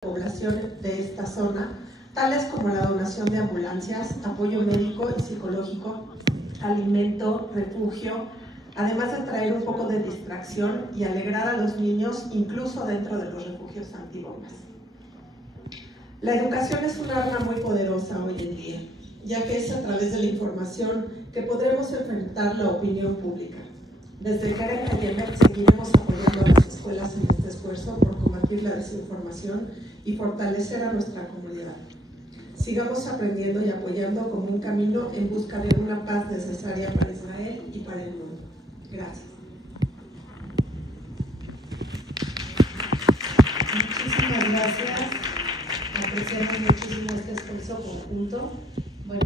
población de esta zona, tales como la donación de ambulancias, apoyo médico y psicológico, alimento, refugio, además de traer un poco de distracción y alegrar a los niños incluso dentro de los refugios antibombas. La educación es un arma muy poderosa hoy en día, ya que es a través de la información que podremos enfrentar la opinión pública. Desde Karen Kayemet seguiremos apoyando a las escuelas en este esfuerzo por combatir la desinformación y fortalecer a nuestra comunidad. Sigamos aprendiendo y apoyando como un camino en busca de una paz necesaria para Israel y para el mundo. Gracias. Muchísimas gracias. Apreciamos muchísimo este esfuerzo conjunto. Bueno,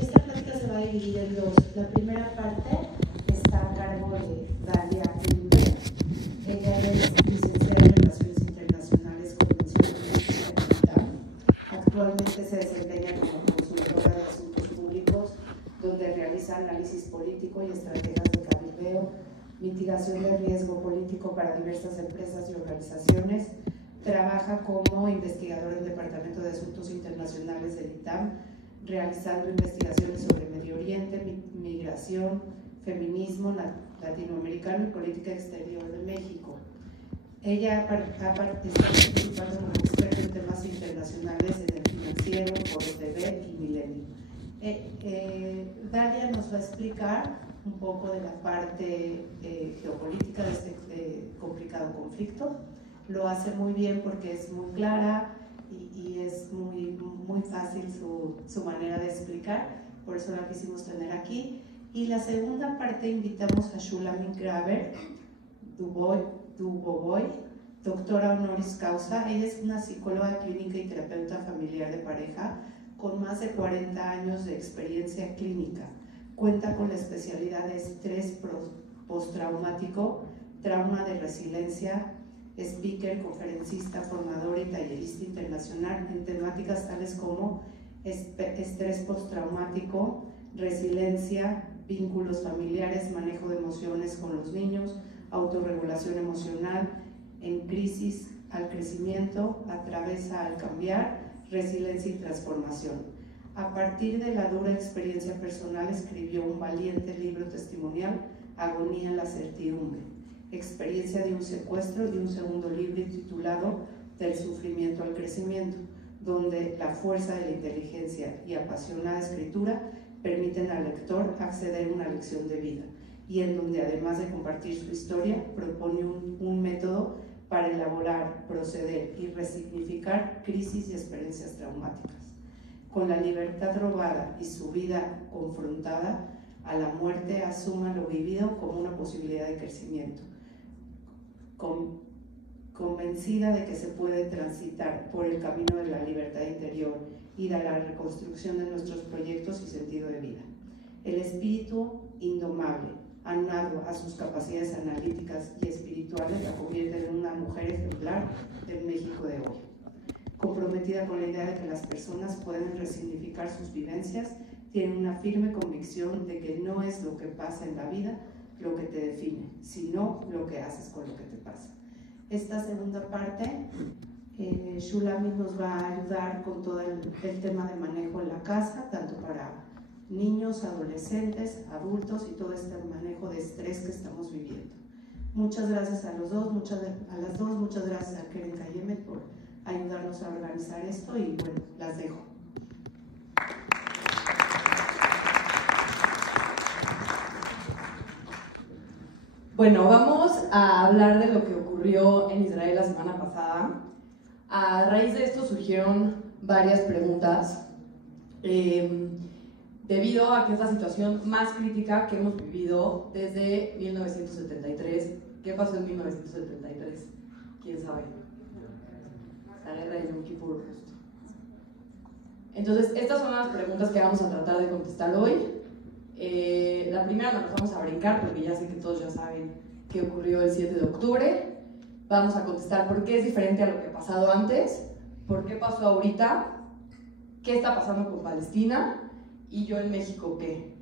esta plática se va a dividir en dos. La primera parte está a cargo de Dalia Eluber. Ella es licenciada en Relaciones Internacionales convencionales. Actualmente se desempeña como consultora de asuntos públicos, donde realiza análisis político y estrategias de cabildeo, mitigación de riesgo político para diversas empresas y organizaciones. Trabaja como investigador en el Departamento de Asuntos Internacionales del ITAM, realizando investigaciones sobre Medio Oriente, migración, feminismo latinoamericano y política exterior de México. Ella está participando como experta en temas internacionales en el financiero, Foro TV y Milenio. Dalia nos va a explicar un poco de la parte geopolítica de este complicado conflicto. Lo hace muy bien porque es muy clara y es muy fácil su manera de explicar, por eso la quisimos tener aquí. Y la segunda parte invitamos a Shulamit Graber Dubovoy, doctora honoris causa. Ella es una psicóloga clínica y terapeuta familiar de pareja con más de 40 años de experiencia clínica. Cuenta con la especialidad de estrés postraumático, trauma de resiliencia, speaker, conferencista, formador y tallerista internacional en temáticas tales como estrés postraumático, resiliencia, vínculos familiares, manejo de emociones con los niños, autorregulación emocional, en crisis al crecimiento, atravesa al cambiar, resiliencia y transformación. A partir de la dura experiencia personal escribió un valiente libro testimonial, Agonía en la certidumbre, experiencia de un secuestro, y un segundo libro titulado Del sufrimiento al crecimiento, donde la fuerza de la inteligencia y apasionada escritura permiten al lector acceder a una lección de vida, y en donde además de compartir su historia, propone un método para elaborar, proceder y resignificar crisis y experiencias traumáticas. Con la libertad robada y su vida confrontada a la muerte, asuma lo vivido como una posibilidad de crecimiento. Convencida de que se puede transitar por el camino de la libertad interior y de la reconstrucción de nuestros proyectos y sentido de vida. El espíritu indomable, aunado a sus capacidades analíticas y espirituales, la convierte en una mujer ejemplar del México de hoy. Comprometida con la idea de que las personas pueden resignificar sus vivencias, tiene una firme convicción de que no es lo que pasa en la vida lo que te define, sino lo que haces con lo que te pasa. Esta segunda parte, Shulamit nos va a ayudar con todo el tema de manejo en la casa, tanto para niños, adolescentes, adultos y todo este manejo de estrés que estamos viviendo. Muchas gracias a los dos, muchas gracias a Karen Kayemet por ayudarnos a organizar esto y bueno, las dejo. Bueno, vamos a hablar de lo que ocurrió en Israel la semana pasada. A raíz de esto surgieron varias preguntas, debido a que es la situación más crítica que hemos vivido desde 1973. ¿Qué pasó en 1973? ¿Quién sabe? La guerra de Yom Kippur, justo. Entonces, estas son las preguntas que vamos a tratar de contestar hoy. La primera nos vamos a brincar porque ya sé que todos ya saben qué ocurrió el 7 de octubre. Vamos a contestar por qué es diferente a lo que ha pasado antes, por qué pasó ahorita, qué está pasando con Palestina y yo en México qué.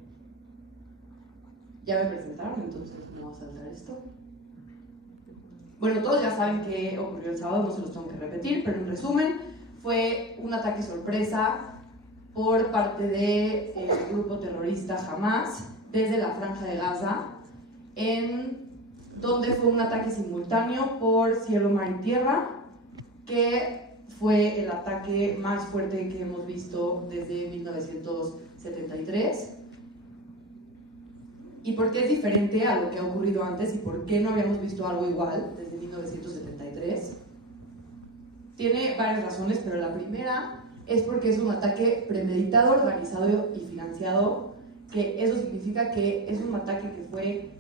Ya me presentaron, entonces no va a saltar esto. Bueno, todos ya saben qué ocurrió el sábado, no se los tengo que repetir, pero en resumen, fue un ataque sorpresa por parte del grupo terrorista Hamas desde la Franja de Gaza, donde fue un ataque simultáneo por cielo, mar y tierra, que fue el ataque más fuerte que hemos visto desde 1973. ¿Y por qué es diferente a lo que ha ocurrido antes y por qué no habíamos visto algo igual desde 1973? Tiene varias razones, pero la primera es porque es un ataque premeditado, organizado y financiado, que eso significa que es un ataque que fue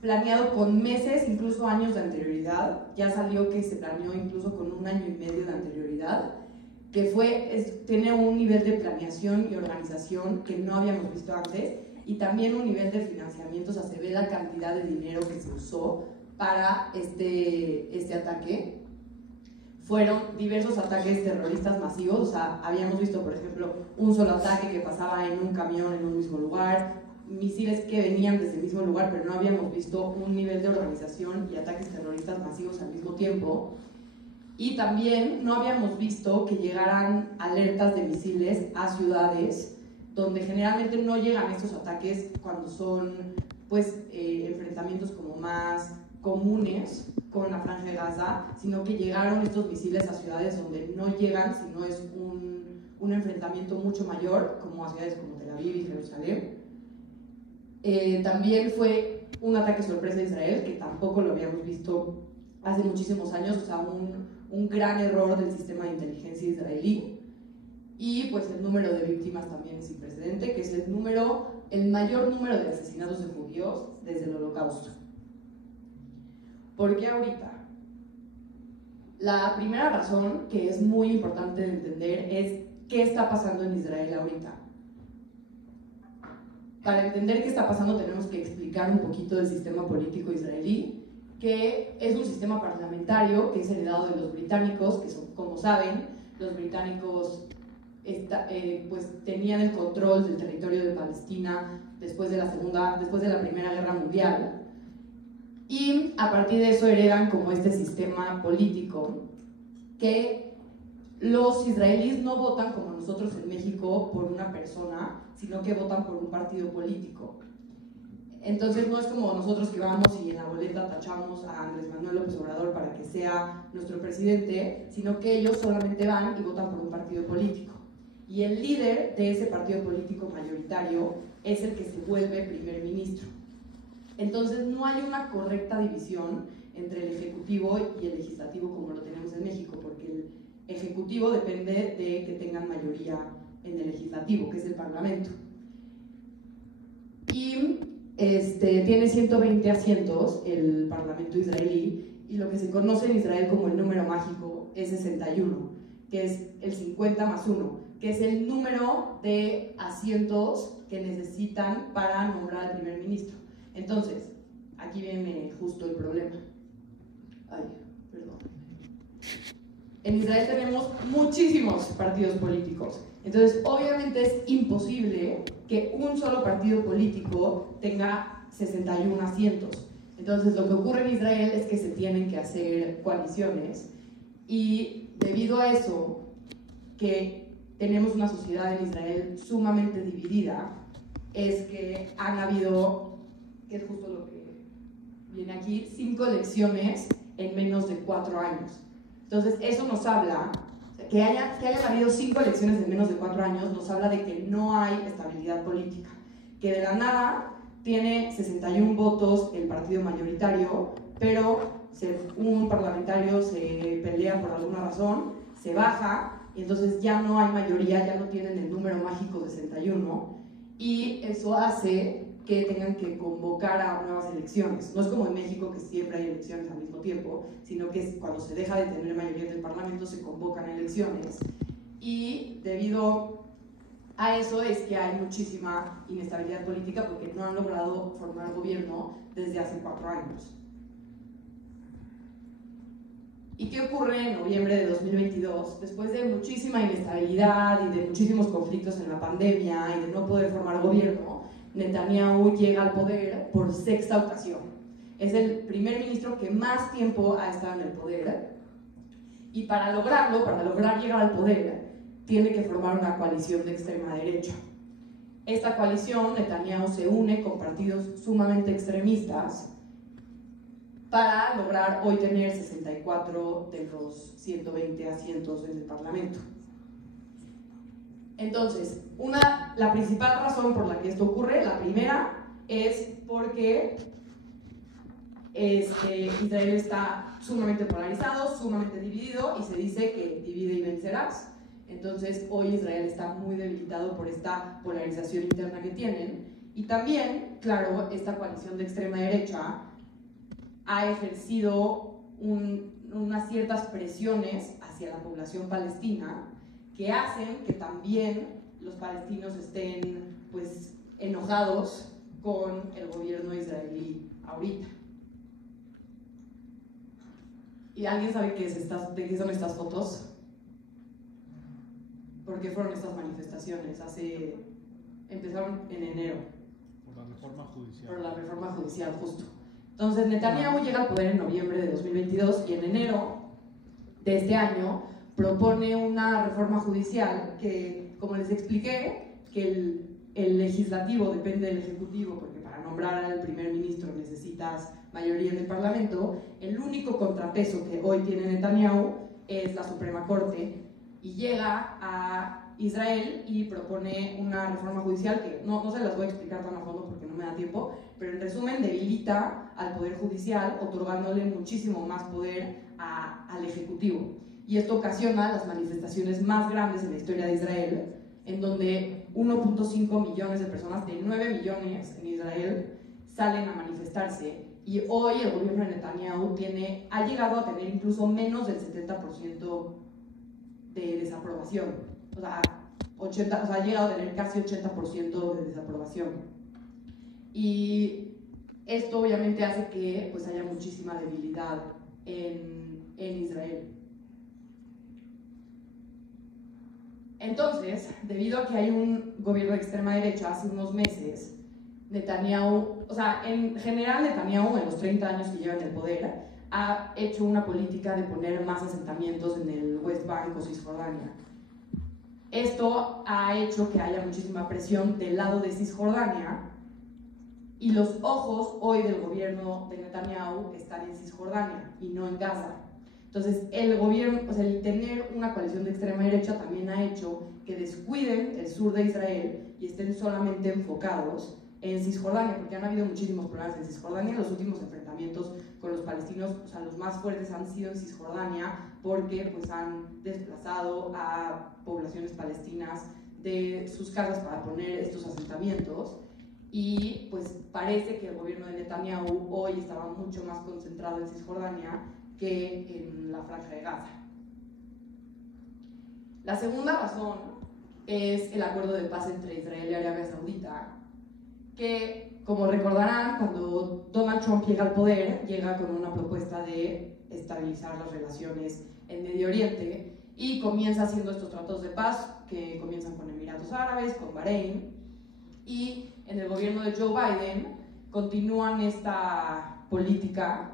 planeado con meses, incluso años de anterioridad. Ya salió que se planeó incluso con 1 año y medio de anterioridad, que tiene un nivel de planeación y organización que no habíamos visto antes, y también un nivel de financiamiento. O sea, se ve la cantidad de dinero que se usó para este ataque. Fueron diversos ataques terroristas masivos. O sea, habíamos visto, por ejemplo, un solo ataque que pasaba en un camión en un mismo lugar, misiles que venían desde el mismo lugar, pero no habíamos visto un nivel de organización y ataques terroristas masivos al mismo tiempo. Y también no habíamos visto que llegaran alertas de misiles a ciudades donde generalmente no llegan estos ataques cuando son enfrentamientos como más comunes con la Franja de Gaza, sino que llegaron estos misiles a ciudades donde no llegan, sino es un enfrentamiento mucho mayor, como a ciudades como Tel Aviv y Jerusalén. También fue un ataque sorpresa de Israel, que tampoco lo habíamos visto hace muchísimos años, o sea, un gran error del sistema de inteligencia israelí. Y pues el número de víctimas también es sin precedente, que es el mayor número de asesinatos de judíos desde el Holocausto. ¿Por qué ahorita? La primera razón, que es muy importante de entender, es qué está pasando en Israel ahorita. Para entender qué está pasando tenemos que explicar un poquito del sistema político israelí, que es un sistema parlamentario que es heredado de los británicos, que son, como saben, los británicos tenían el control del territorio de Palestina después de la Primera Guerra Mundial, y a partir de eso heredan como este sistema político que los israelíes no votan como nosotros en México por una persona, sino que votan por un partido político. Entonces no es como nosotros que vamos y en la boleta tachamos a Andrés Manuel López Obrador para que sea nuestro presidente, sino que ellos solamente van y votan por un partido político. Y el líder de ese partido político mayoritario es el que se vuelve primer ministro. Entonces no hay una correcta división entre el ejecutivo y el legislativo como lo tenemos en México, porque el ejecutivo depende de que tengan mayoría en el legislativo, que es el parlamento. Y tiene 120 asientos el parlamento israelí, y lo que se conoce en Israel como el número mágico es 61, que es el 50 más 1, que es el número de asientos que necesitan para nombrar al primer ministro. Entonces, aquí viene justo el problema. Ay, perdón. En Israel tenemos muchísimos partidos políticos. Entonces, obviamente es imposible que un solo partido político tenga 61 asientos. Entonces, lo que ocurre en Israel es que se tienen que hacer coaliciones, y debido a eso, que tenemos una sociedad en Israel sumamente dividida, es que han habido, que es justo lo que viene aquí, 5 elecciones en menos de 4 años. Entonces, eso nos habla, que hayan habido 5 elecciones en menos de 4 años, nos habla de que no hay estabilidad política, que de la nada tiene 61 votos el partido mayoritario, pero un parlamentario se pelea por alguna razón, se baja, y entonces ya no hay mayoría, ya no tienen el número mágico 61, y eso hace que tengan que convocar a nuevas elecciones. No es como en México, que siempre hay elecciones al mismo tiempo, sino que cuando se deja de tener mayoría del Parlamento se convocan elecciones, y debido a eso es que hay muchísima inestabilidad política, porque no han logrado formar gobierno desde hace 4 años. ¿Y qué ocurre en noviembre de 2022? Después de muchísima inestabilidad y de muchísimos conflictos en la pandemia y de no poder formar gobierno, Netanyahu llega al poder por 6ª ocasión. es el primer ministro que más tiempo ha estado en el poder, y para lograrlo, para lograr llegar al poder, tiene que formar una coalición de extrema derecha. Esta coalición, Netanyahu se une con partidos sumamente extremistas para lograr hoy tener 64 de los 120 asientos en el Parlamento. Entonces, la principal razón por la que esto ocurre, la primera, es porque Israel está sumamente polarizado, sumamente dividido, y se dice que divide y vencerás. Entonces, hoy Israel está muy debilitado por esta polarización interna que tienen. Y también, claro, esta coalición de extrema derecha ha ejercido unas ciertas presiones hacia la población palestina que hacen que también los palestinos estén, pues, enojados con el gobierno israelí ahorita. ¿Y alguien sabe de qué son estas fotos? ¿Por qué fueron estas manifestaciones? Empezaron en enero. Por la reforma judicial. Por la reforma judicial, justo. Entonces, Netanyahu llega al poder en noviembre de 2022 y en enero de este año propone una reforma judicial que, como les expliqué, que el legislativo depende del ejecutivo, porque para nombrar al primer ministro necesitas mayoría en el Parlamento. El único contrapeso que hoy tiene Netanyahu es la Suprema Corte, y llega a Israel y propone una reforma judicial que no se las voy a explicar tan a fondo porque no me da tiempo, pero en resumen debilita al Poder Judicial, otorgándole muchísimo más poder al Ejecutivo. Y esto ocasiona las manifestaciones más grandes en la historia de Israel, en donde 1.5 millones de personas, de 9 millones en Israel, salen a manifestarse. Y hoy el gobierno de Netanyahu ha llegado a tener incluso menos del 70% de desaprobación. O sea, ha llegado a tener casi 80% de desaprobación. Y esto obviamente hace que, pues, haya muchísima debilidad en Israel. Entonces, debido a que hay un gobierno de extrema derecha, hace unos meses, Netanyahu, o sea, en general Netanyahu en los 30 años que lleva en el poder, ha hecho una política de poner más asentamientos en el West Bank o Cisjordania. Esto ha hecho que haya muchísima presión del lado de Cisjordania, y los ojos hoy del gobierno de Netanyahu están en Cisjordania y no en Gaza. Entonces, el gobierno, o sea, el tener una coalición de extrema derecha también ha hecho que descuiden el sur de Israel y estén solamente enfocados en Cisjordania, porque han habido muchísimos problemas en Cisjordania. Los últimos enfrentamientos con los palestinos, o sea, los más fuertes han sido en Cisjordania, porque pues han desplazado a poblaciones palestinas de sus casas para poner estos asentamientos. Y pues parece que el gobierno de Netanyahu hoy estaba mucho más concentrado en Cisjordania que en la Franja de Gaza. La segunda razón es el acuerdo de paz entre Israel y Arabia Saudita, que, como recordarán, cuando Donald Trump llega al poder, llega con una propuesta de estabilizar las relaciones en Medio Oriente, y comienza haciendo estos tratados de paz que comienzan con Emiratos Árabes, con Bahrein, y en el gobierno de Joe Biden continúan esta política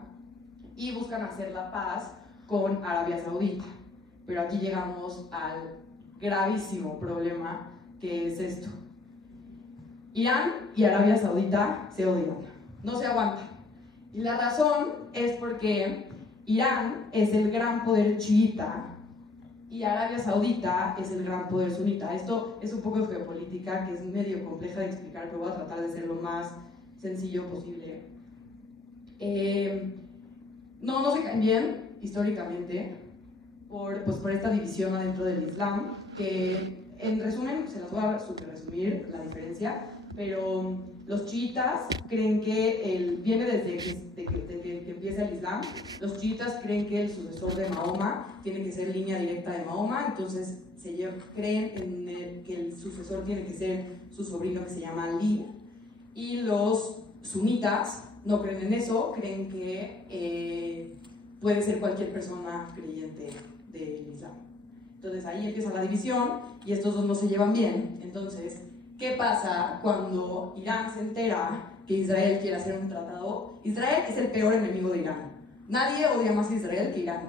y buscan hacer la paz con Arabia Saudita. Pero aquí llegamos al gravísimo problema que es esto. Irán y Arabia Saudita se odian, no se aguantan. Y la razón es porque Irán es el gran poder chiita y Arabia Saudita es el gran poder sunita. Esto es un poco de geopolítica que es medio compleja de explicar, pero voy a tratar de ser lo más sencillo posible. No se caen bien históricamente por esta división adentro del Islam, que en resumen, se las voy a super resumir la diferencia, pero los chiitas creen que viene desde que empieza el Islam. Los chiitas creen que el sucesor de Mahoma tiene que ser línea directa de Mahoma, entonces creen que el sucesor tiene que ser su sobrino, que se llama Ali. Y los sunitas no creen en eso, creen que puede ser cualquier persona creyente del Islam. Entonces ahí empieza la división y estos dos no se llevan bien. Entonces, ¿qué pasa cuando Irán se entera que Israel quiera hacer un tratado. Israel es el peor enemigo de Irán. Nadie odia más a Israel que Irán.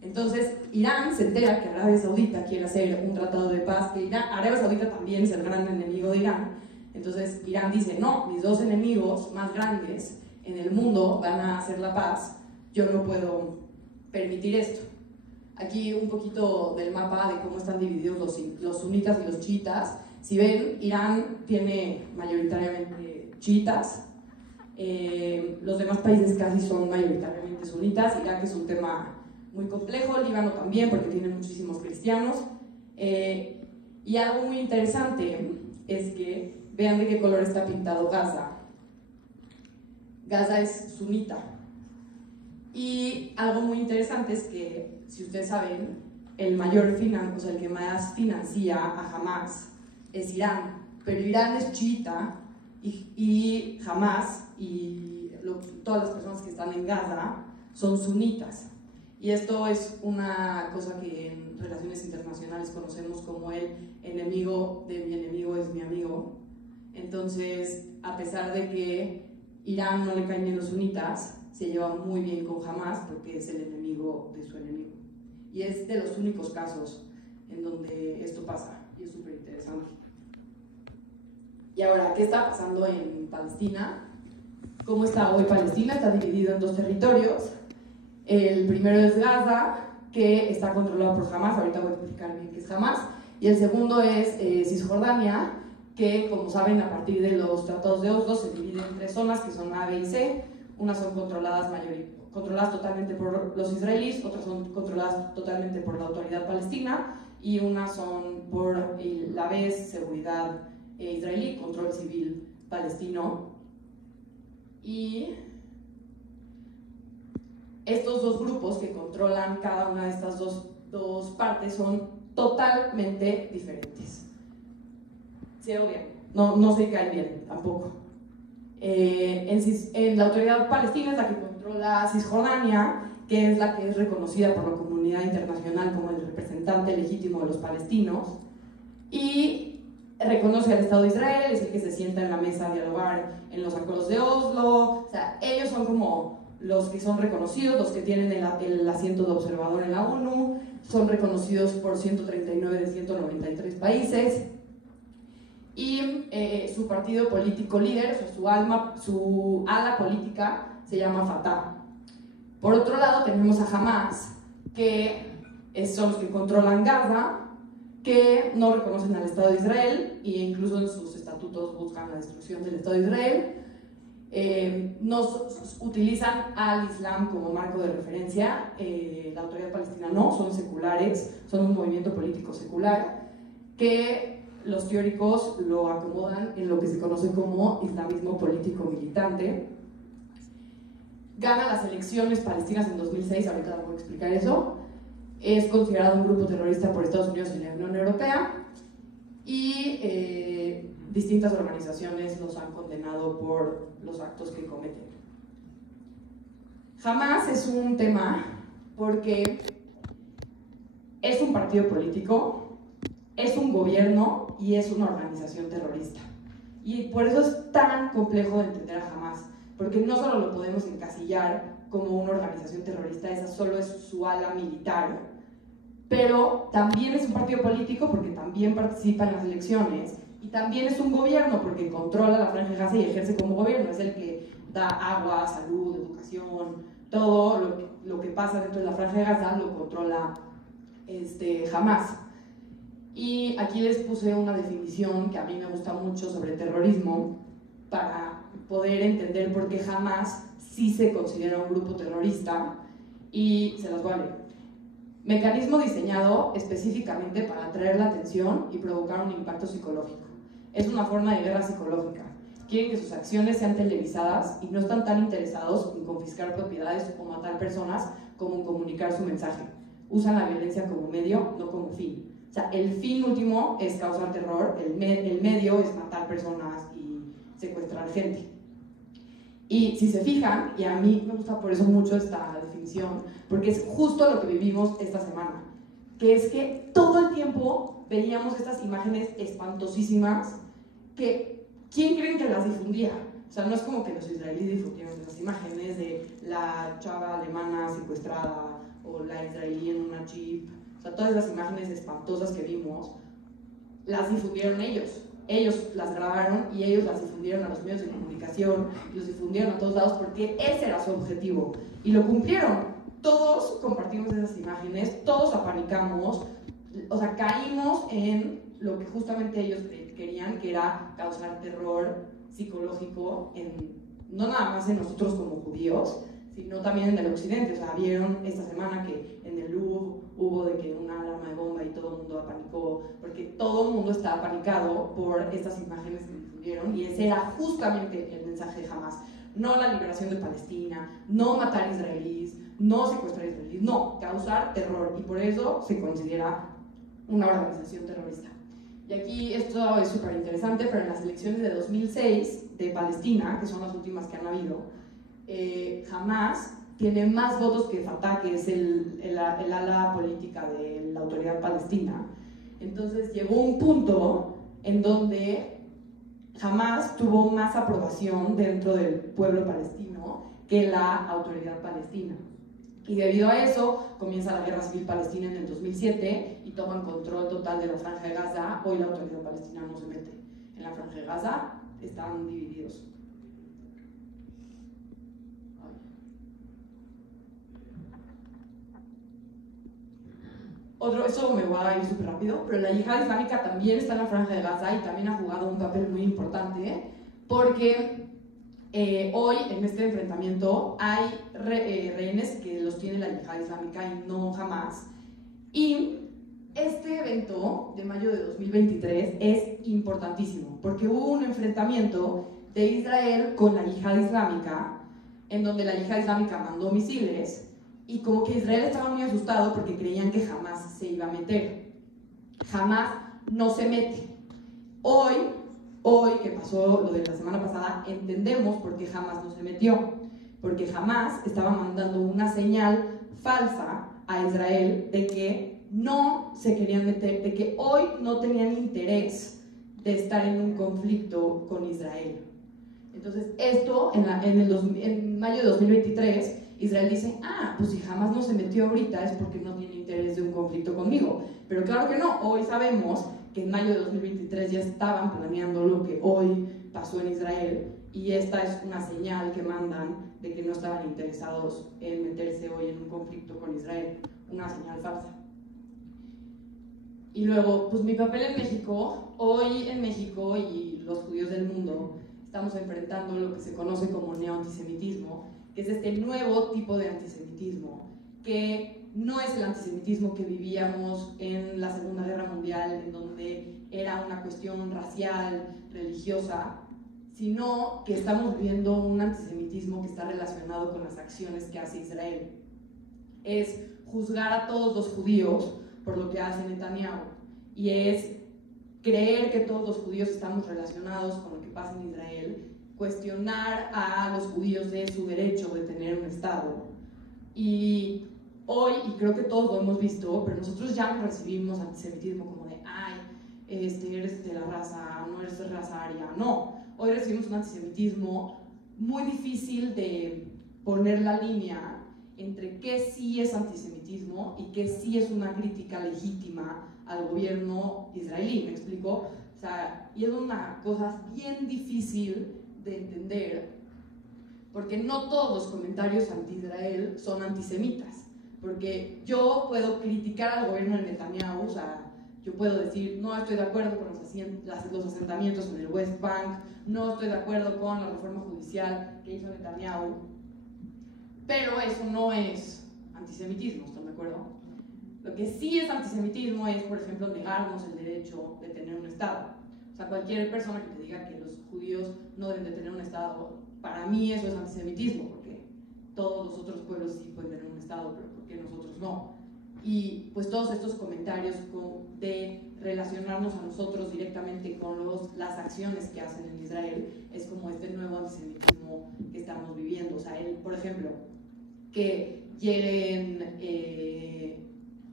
Entonces, Irán se entera que Arabia Saudita quiere hacer un tratado de paz, que Arabia Saudita también es el gran enemigo de Irán. Entonces, Irán dice, no, mis dos enemigos más grandes en el mundo van a hacer la paz, yo no puedo permitir esto. Aquí un poquito del mapa de cómo están divididos los sunitas y los chiitas. Si ven, Irán tiene mayoritariamente chiitas, los demás países casi son mayoritariamente sunitas. Irak es un tema muy complejo, Líbano también porque tiene muchísimos cristianos, y algo muy interesante es que vean de qué color está pintado Gaza. Gaza es sunita, y algo muy interesante es que, si ustedes saben, el que más financia a Hamas es Irán, pero Irán es chiita y Hamas y todas las personas que están en Gaza son sunitas. Y esto es una cosa que en relaciones internacionales conocemos como el enemigo de mi enemigo es mi amigo. Entonces, a pesar de que Irán no le caen bien los sunitas, se lleva muy bien con Hamas porque es el enemigo de su enemigo. Y es de los únicos casos en donde esto pasa, y es súper interesante. Y ahora, ¿qué está pasando en Palestina? ¿Cómo está hoy Palestina? Está dividido en dos territorios. El primero es Gaza, que está controlado por Hamas, ahorita voy a explicar bien qué es Hamas, y el segundo es Cisjordania, que como saben a partir de los tratados de Oslo se divide en tres zonas que son A, B y C. Unas son controladas totalmente por los israelíes, otras son controladas totalmente por la autoridad palestina, y unas son por la B, seguridad israelí, control civil palestino. Y estos dos grupos que controlan cada una de estas dos partes son totalmente diferentes. Se odian, no se caen bien tampoco. En la autoridad palestina es la que controla Cisjordania, que es la que es reconocida por la comunidad internacional como el representante legítimo de los palestinos, y reconoce al Estado de Israel, es el que se sienta en la mesa a dialogar en los acuerdos de Oslo. O sea, ellos son como los que son reconocidos, los que tienen el asiento de observador en la ONU, son reconocidos por 139 de 193 países, y su partido político líder, o sea, su ala política se llama Fatah. Por otro lado tenemos a Hamas, que son los que controlan Gaza, que no reconocen al Estado de Israel e incluso en sus estatutos buscan la destrucción del Estado de Israel. No utilizan al Islam como marco de referencia, la autoridad palestina no, son seculares, son un movimiento político secular que los teóricos lo acomodan en lo que se conoce como islamismo político militante. Gana las elecciones palestinas en 2006, ahorita voy a explicar eso. Es considerado un grupo terrorista por Estados Unidos y la Unión Europea, y distintas organizaciones los han condenado por los actos que cometen. Hamas es un tema porque es un partido político, es un gobierno y es una organización terrorista. Y por eso es tan complejo de entender a Hamas, porque no solo lo podemos encasillar como una organización terrorista, esa solo es su ala militar, pero también es un partido político porque también participa en las elecciones, y también es un gobierno porque controla la Franja de Gaza y ejerce como gobierno, es el que da agua, salud, educación, todo lo que pasa dentro de la Franja de Gaza lo controla Hamas. Y aquí les puse una definición que a mí me gusta mucho sobre terrorismo para poder entender por qué Hamas sí se considera un grupo terrorista, y se las voy a leer. Mecanismo diseñado específicamente para atraer la atención y provocar un impacto psicológico. Es una forma de guerra psicológica. Quieren que sus acciones sean televisadas y no están tan interesados en confiscar propiedades o matar personas como en comunicar su mensaje. Usan la violencia como medio, no como fin. O sea, el fin último es causar terror, el medio es matar personas y secuestrar gente. Y si se fijan, y a mí me gusta por eso mucho esta definición, porque es justo lo que vivimos esta semana, que es que todo el tiempo veíamos estas imágenes espantosísimas que, ¿quién creen que las difundía? O O sea, no es como que los israelíes difundieron esas imágenes de la chava alemana secuestrada o la israelí en una jeep. O sea, todas esas imágenes espantosas que vimos, las difundieron ellos. Ellos las grabaron y ellos las difundieron a los medios de comunicación, los difundieron a todos lados porque ese era su objetivo. Y lo cumplieron. Todos compartimos esas imágenes, todos apanicamos, o sea, caímos en lo que justamente ellos querían, que era causar terror psicológico, no nada más en nosotros como judíos, sino también en el occidente. O sea, vieron esta semana que en el Louvre hubo de que una alarma de bomba y todo el mundo apanicó, porque todo el mundo estaba apanicado por estas imágenes que difundieron, y ese era justamente el mensaje de Hamas. No la liberación de Palestina, no matar israelíes, no secuestrar israelíes, no, causar terror, y por eso se considera una organización terrorista. Y aquí esto es súper interesante, pero en las elecciones de 2006 de Palestina, que son las últimas que han habido, Hamas tiene más votos que Fatah, que es el ala política de la autoridad palestina. Entonces llegó un punto en donde Hamas tuvo más aprobación dentro del pueblo palestino que la autoridad palestina. Y debido a eso comienza la guerra civil palestina en el 2007 y toman control total de la franja de Gaza. Hoy la autoridad palestina no se mete en la franja de Gaza, están divididos. Eso me va a ir súper rápido, pero la yihad islámica también está en la franja de Gaza y también ha jugado un papel muy importante, porque hoy en este enfrentamiento hay rehenes que los tiene la yihad islámica y no Hamas. Y este evento de mayo de 2023 es importantísimo, porque hubo un enfrentamiento de Israel con la yihad islámica, en donde la yihad islámica mandó misiles, y como que Israel estaba muy asustado porque creían que Hamas se iba a meter. Hamas no se mete. Hoy que pasó lo de la semana pasada, entendemos por qué Hamas no se metió. Porque Hamas estaba mandando una señal falsa a Israel de que no se querían meter, de que hoy no tenían interés de estar en un conflicto con Israel. Entonces, esto en mayo de 2023, Israel dice, pues si Hamas no se metió ahorita es porque no tiene interés de un conflicto conmigo. Pero claro que no, hoy sabemos que en mayo de 2023 ya estaban planeando lo que hoy pasó en Israel, y esta es una señal que mandan de que no estaban interesados en meterse hoy en un conflicto con Israel, una señal falsa. Y luego, pues mi papel en México, hoy en México y los judíos del mundo estamos enfrentando lo que se conoce como neoantisemitismo, que es este nuevo tipo de antisemitismo, que no es el antisemitismo que vivíamos en la Segunda Guerra Mundial, en donde era una cuestión racial, religiosa, sino que estamos viviendo un antisemitismo que está relacionado con las acciones que hace Israel. Es juzgar a todos los judíos por lo que hace Netanyahu, y es creer que todos los judíos estamos relacionados con lo que pasa en Israel, cuestionar a los judíos de su derecho de tener un Estado. Y hoy, y creo que todos lo hemos visto, pero nosotros ya no recibimos antisemitismo como de, eres de la raza, no eres de raza aria. No, hoy recibimos un antisemitismo muy difícil de poner la línea entre qué sí es antisemitismo y qué sí es una crítica legítima al gobierno israelí, ¿me explico? O sea, y es una cosa bien difícil de entender, porque no todos los comentarios anti-Israel son antisemitas, porque yo puedo criticar al gobierno de Netanyahu, o sea, yo puedo decir, no estoy de acuerdo con los asentamientos en el West Bank, no estoy de acuerdo con la reforma judicial que hizo Netanyahu, pero eso no es antisemitismo, ¿están de acuerdo? Lo que sí es antisemitismo es, por ejemplo, negarnos el derecho de tener un Estado. O sea, cualquier persona que te diga que los judíos no deben de tener un Estado, para mí eso es antisemitismo, porque todos los otros pueblos sí pueden tener un Estado, pero ¿por qué nosotros no? Y pues todos estos comentarios de relacionarnos a nosotros directamente con las acciones que hacen en Israel es como este nuevo antisemitismo que estamos viviendo. O sea, por ejemplo, que lleguen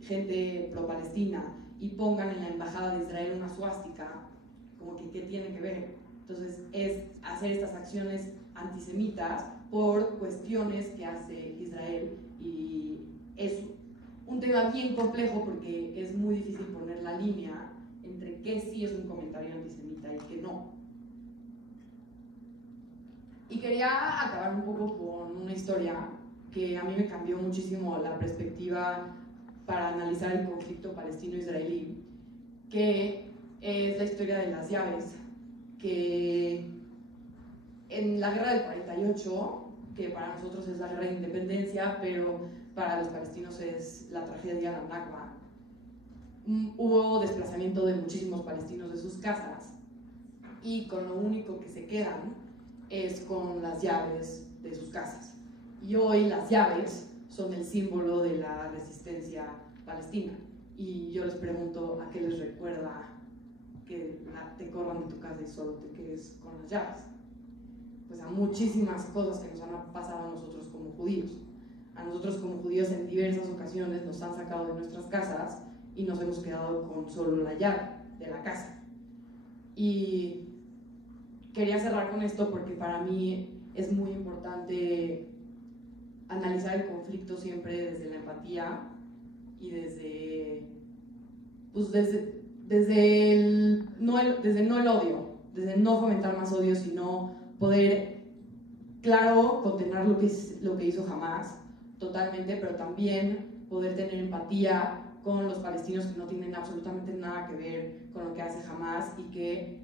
gente pro-palestina y pongan en la embajada de Israel una suástica, como que ¿qué tiene que ver? Entonces es hacer estas acciones antisemitas por cuestiones que hace Israel, y es un tema bien complejo porque es muy difícil poner la línea entre qué sí es un comentario antisemita y qué no. Y quería acabar un poco con una historia que a mí me cambió muchísimo la perspectiva para analizar el conflicto palestino-israelí, que es la historia de las llaves, que en la guerra del 48, que para nosotros es la guerra de independencia, pero para los palestinos es la tragedia, la Nakba, hubo desplazamiento de muchísimos palestinos de sus casas, y con lo único que se quedan es con las llaves de sus casas. Y hoy las llaves son el símbolo de la resistencia palestina. Y yo les pregunto, ¿a qué les recuerda que te corran de tu casa y solo te quedes con las llaves? Pues a muchísimas cosas que nos han pasado a nosotros como judíos. A nosotros como judíos en diversas ocasiones nos han sacado de nuestras casas y nos hemos quedado con solo la llave de la casa. Y quería cerrar con esto porque para mí es muy importante analizar el conflicto siempre desde la empatía y desde no el odio, desde no fomentar más odio, sino poder, claro, condenar lo que hizo Hamás totalmente, pero también poder tener empatía con los palestinos que no tienen absolutamente nada que ver con lo que hace Hamás y que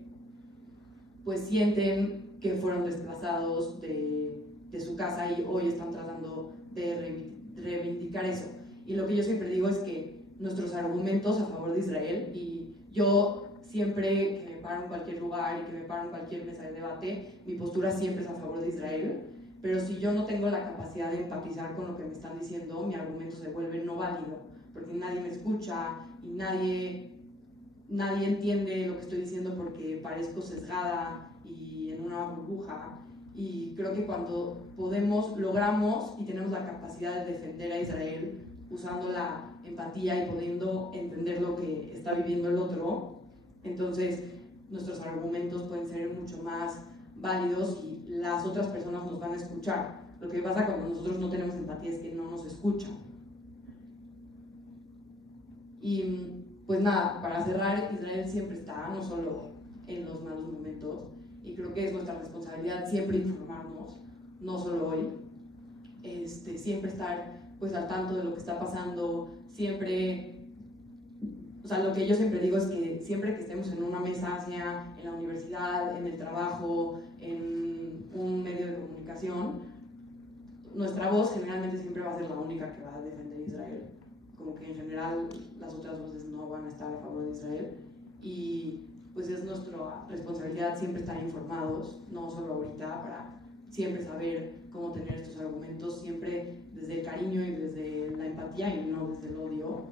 pues sienten que fueron desplazados de su casa y hoy están tratando de reivindicar eso. Y lo que yo siempre digo es que nuestros argumentos a favor de Israel, y yo siempre que me paro en cualquier lugar y que me paro en cualquier mesa de debate, mi postura siempre es a favor de Israel, pero si yo no tengo la capacidad de empatizar con lo que me están diciendo, mi argumento se vuelve no válido, porque nadie me escucha y nadie entiende lo que estoy diciendo porque parezco sesgada y en una burbuja. Y creo que cuando logramos y tenemos la capacidad de defender a Israel usando la empatía y pudiendo entender lo que está viviendo el otro, entonces nuestros argumentos pueden ser mucho más válidos y las otras personas nos van a escuchar. Lo que pasa cuando nosotros no tenemos empatía es que no nos escuchan. Y pues nada, para cerrar, Israel siempre está, no solo en los malos momentos, y creo que es nuestra responsabilidad siempre informarnos, no solo hoy, siempre estar pues al tanto de lo que está pasando, siempre, o sea, lo que yo siempre digo es que siempre que estemos en una mesa, sea en la universidad, en el trabajo, en un medio de comunicación, nuestra voz generalmente siempre va a ser la única que va a defender a Israel, como que en general las otras voces no van a estar a favor de Israel, y pues es nuestra responsabilidad siempre estar informados, no solo ahorita, para siempre saber cómo tener estos argumentos, siempre desde el cariño y desde la empatía y no desde el odio.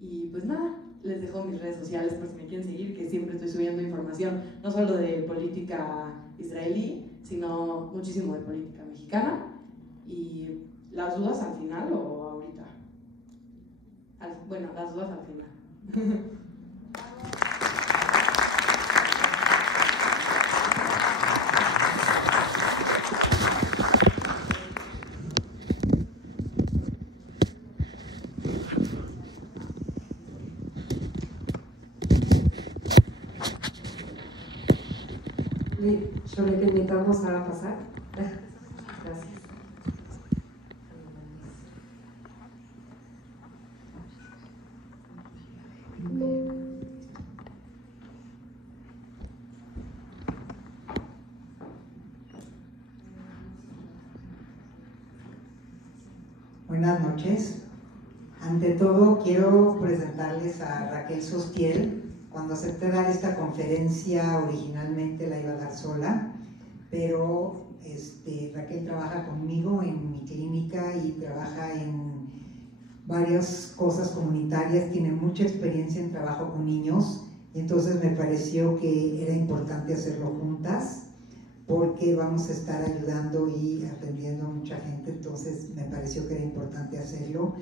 Y pues nada, les dejo mis redes sociales por si me quieren seguir, que siempre estoy subiendo información, no solo de política israelí, sino muchísimo de política mexicana. Y las dudas al final o ahorita. Bueno, las dudas al final. Solo te invitamos a pasar. Gracias. Buenas noches. Ante todo, quiero presentarles a Raquel Sostiel. Cuando acepté dar esta conferencia, originalmente la iba a dar sola, pero Raquel trabaja conmigo en mi clínica y trabaja en varias cosas comunitarias, tiene mucha experiencia en trabajo con niños, y entonces me pareció que era importante hacerlo juntas, porque vamos a estar ayudando y atendiendo a mucha gente, entonces me pareció que era importante hacerlo.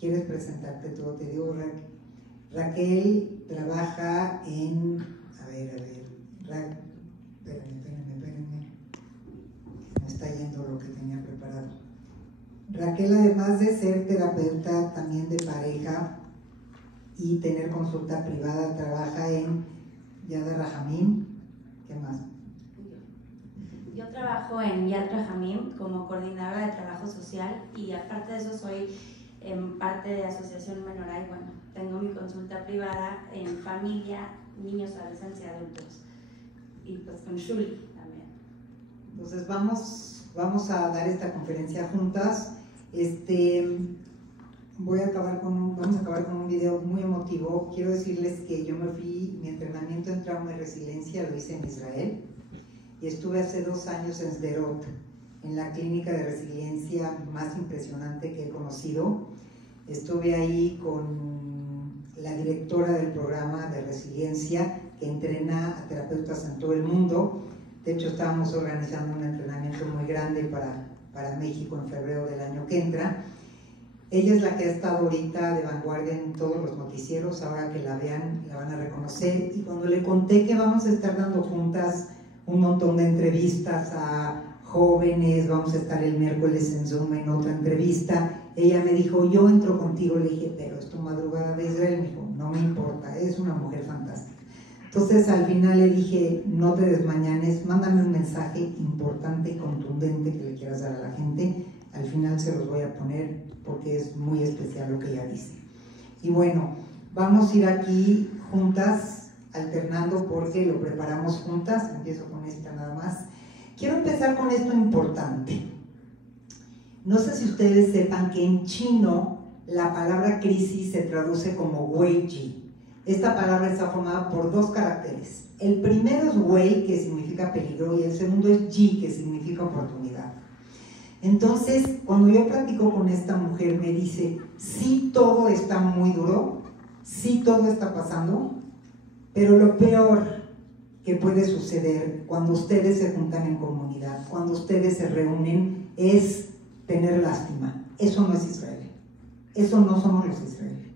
¿Quieres presentarte tú? Te digo, Raquel trabaja en, Espérenme. Me está yendo lo que tenía preparado. Raquel, además de ser terapeuta también de pareja y tener consulta privada, trabaja en Yad Rahamim. ¿Qué más? Yo trabajo en Yad Rahamim como coordinadora de trabajo social y aparte de eso soy parte de Asociación Menorá y bueno, tengo mi consulta privada en familia, niños, adolescentes y adultos y pues con Shuli también. Entonces vamos a dar esta conferencia juntas. Vamos a acabar con un video muy emotivo. Quiero decirles que yo me fui, mi entrenamiento en trauma y resiliencia lo hice en Israel y estuve hace 2 años en Sderot, en la clínica de resiliencia más impresionante que he conocido. Estuve ahí con la directora del programa de resiliencia que entrena a terapeutas en todo el mundo. De hecho, estábamos organizando un entrenamiento muy grande para México en febrero del año que entra. Ella es la que ha estado ahorita de vanguardia en todos los noticieros. Ahora que la vean, la van a reconocer. Y cuando le conté que vamos a estar dando juntas un montón de entrevistas a jóvenes, vamos a estar el miércoles en Zoom en otra entrevista, ella me dijo, yo entro contigo. Le dije, pero es tu madrugada de Israel. Me dijo, no me importa, es una mujer fantástica. Entonces al final le dije, no te desmañanes, mándame un mensaje importante y contundente que le quieras dar a la gente. Al final se los voy a poner porque es muy especial lo que ella dice. Y bueno, vamos a ir aquí juntas, alternando porque lo preparamos juntas. Empiezo con esta nada más. Quiero empezar con esto importante. No sé si ustedes sepan que en chino la palabra crisis se traduce como weiji. Esta palabra está formada por 2 caracteres. El primero es wei, que significa peligro, y el segundo es ji, que significa oportunidad. Entonces, cuando yo platico con esta mujer, me dice, sí, todo está muy duro, sí, todo está pasando, pero lo peor que puede suceder cuando ustedes se juntan en comunidad, cuando ustedes se reúnen, es tener lástima. Eso no es Israel. Eso no somos los israelíes.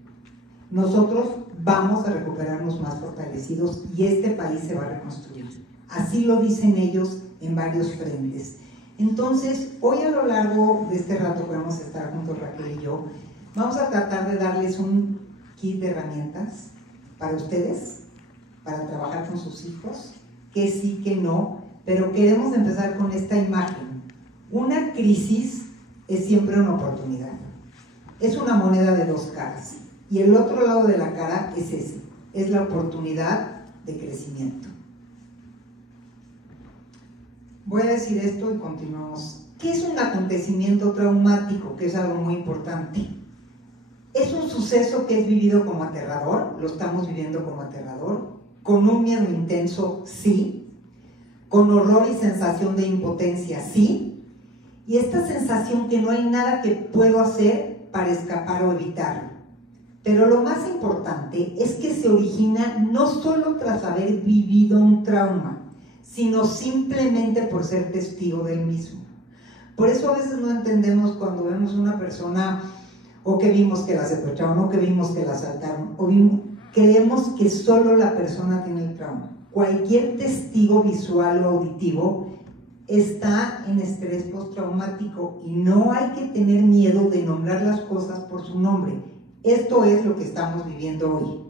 Nosotros vamos a recuperarnos más fortalecidos y este país se va a reconstruir. Así lo dicen ellos en varios frentes. Entonces, hoy a lo largo de este rato que vamos a estar juntos Raquel y yo, vamos a tratar de darles un kit de herramientas para ustedes, para trabajar con sus hijos, que sí, que no, pero queremos empezar con esta imagen. Una crisis es siempre una oportunidad. Es una moneda de 2 caras. Y el otro lado de la cara es ese, es la oportunidad de crecimiento. Voy a decir esto y continuamos. ¿Qué es un acontecimiento traumático? Que es algo muy importante. Es un suceso que es vivido como aterrador, lo estamos viviendo como aterrador, con un miedo intenso, sí, con horror y sensación de impotencia, sí, y esta sensación que no hay nada que puedo hacer para escapar o evitarlo. Pero lo más importante es que se origina no solo tras haber vivido un trauma, sino simplemente por ser testigo del mismo. Por eso a veces no entendemos cuando vemos una persona o que vimos que la secuestraron o que vimos que la asaltaron o creemos que solo la persona tiene el trauma. Cualquier testigo visual o auditivo está en estrés postraumático y no hay que tener miedo de nombrar las cosas por su nombre. Esto es lo que estamos viviendo hoy.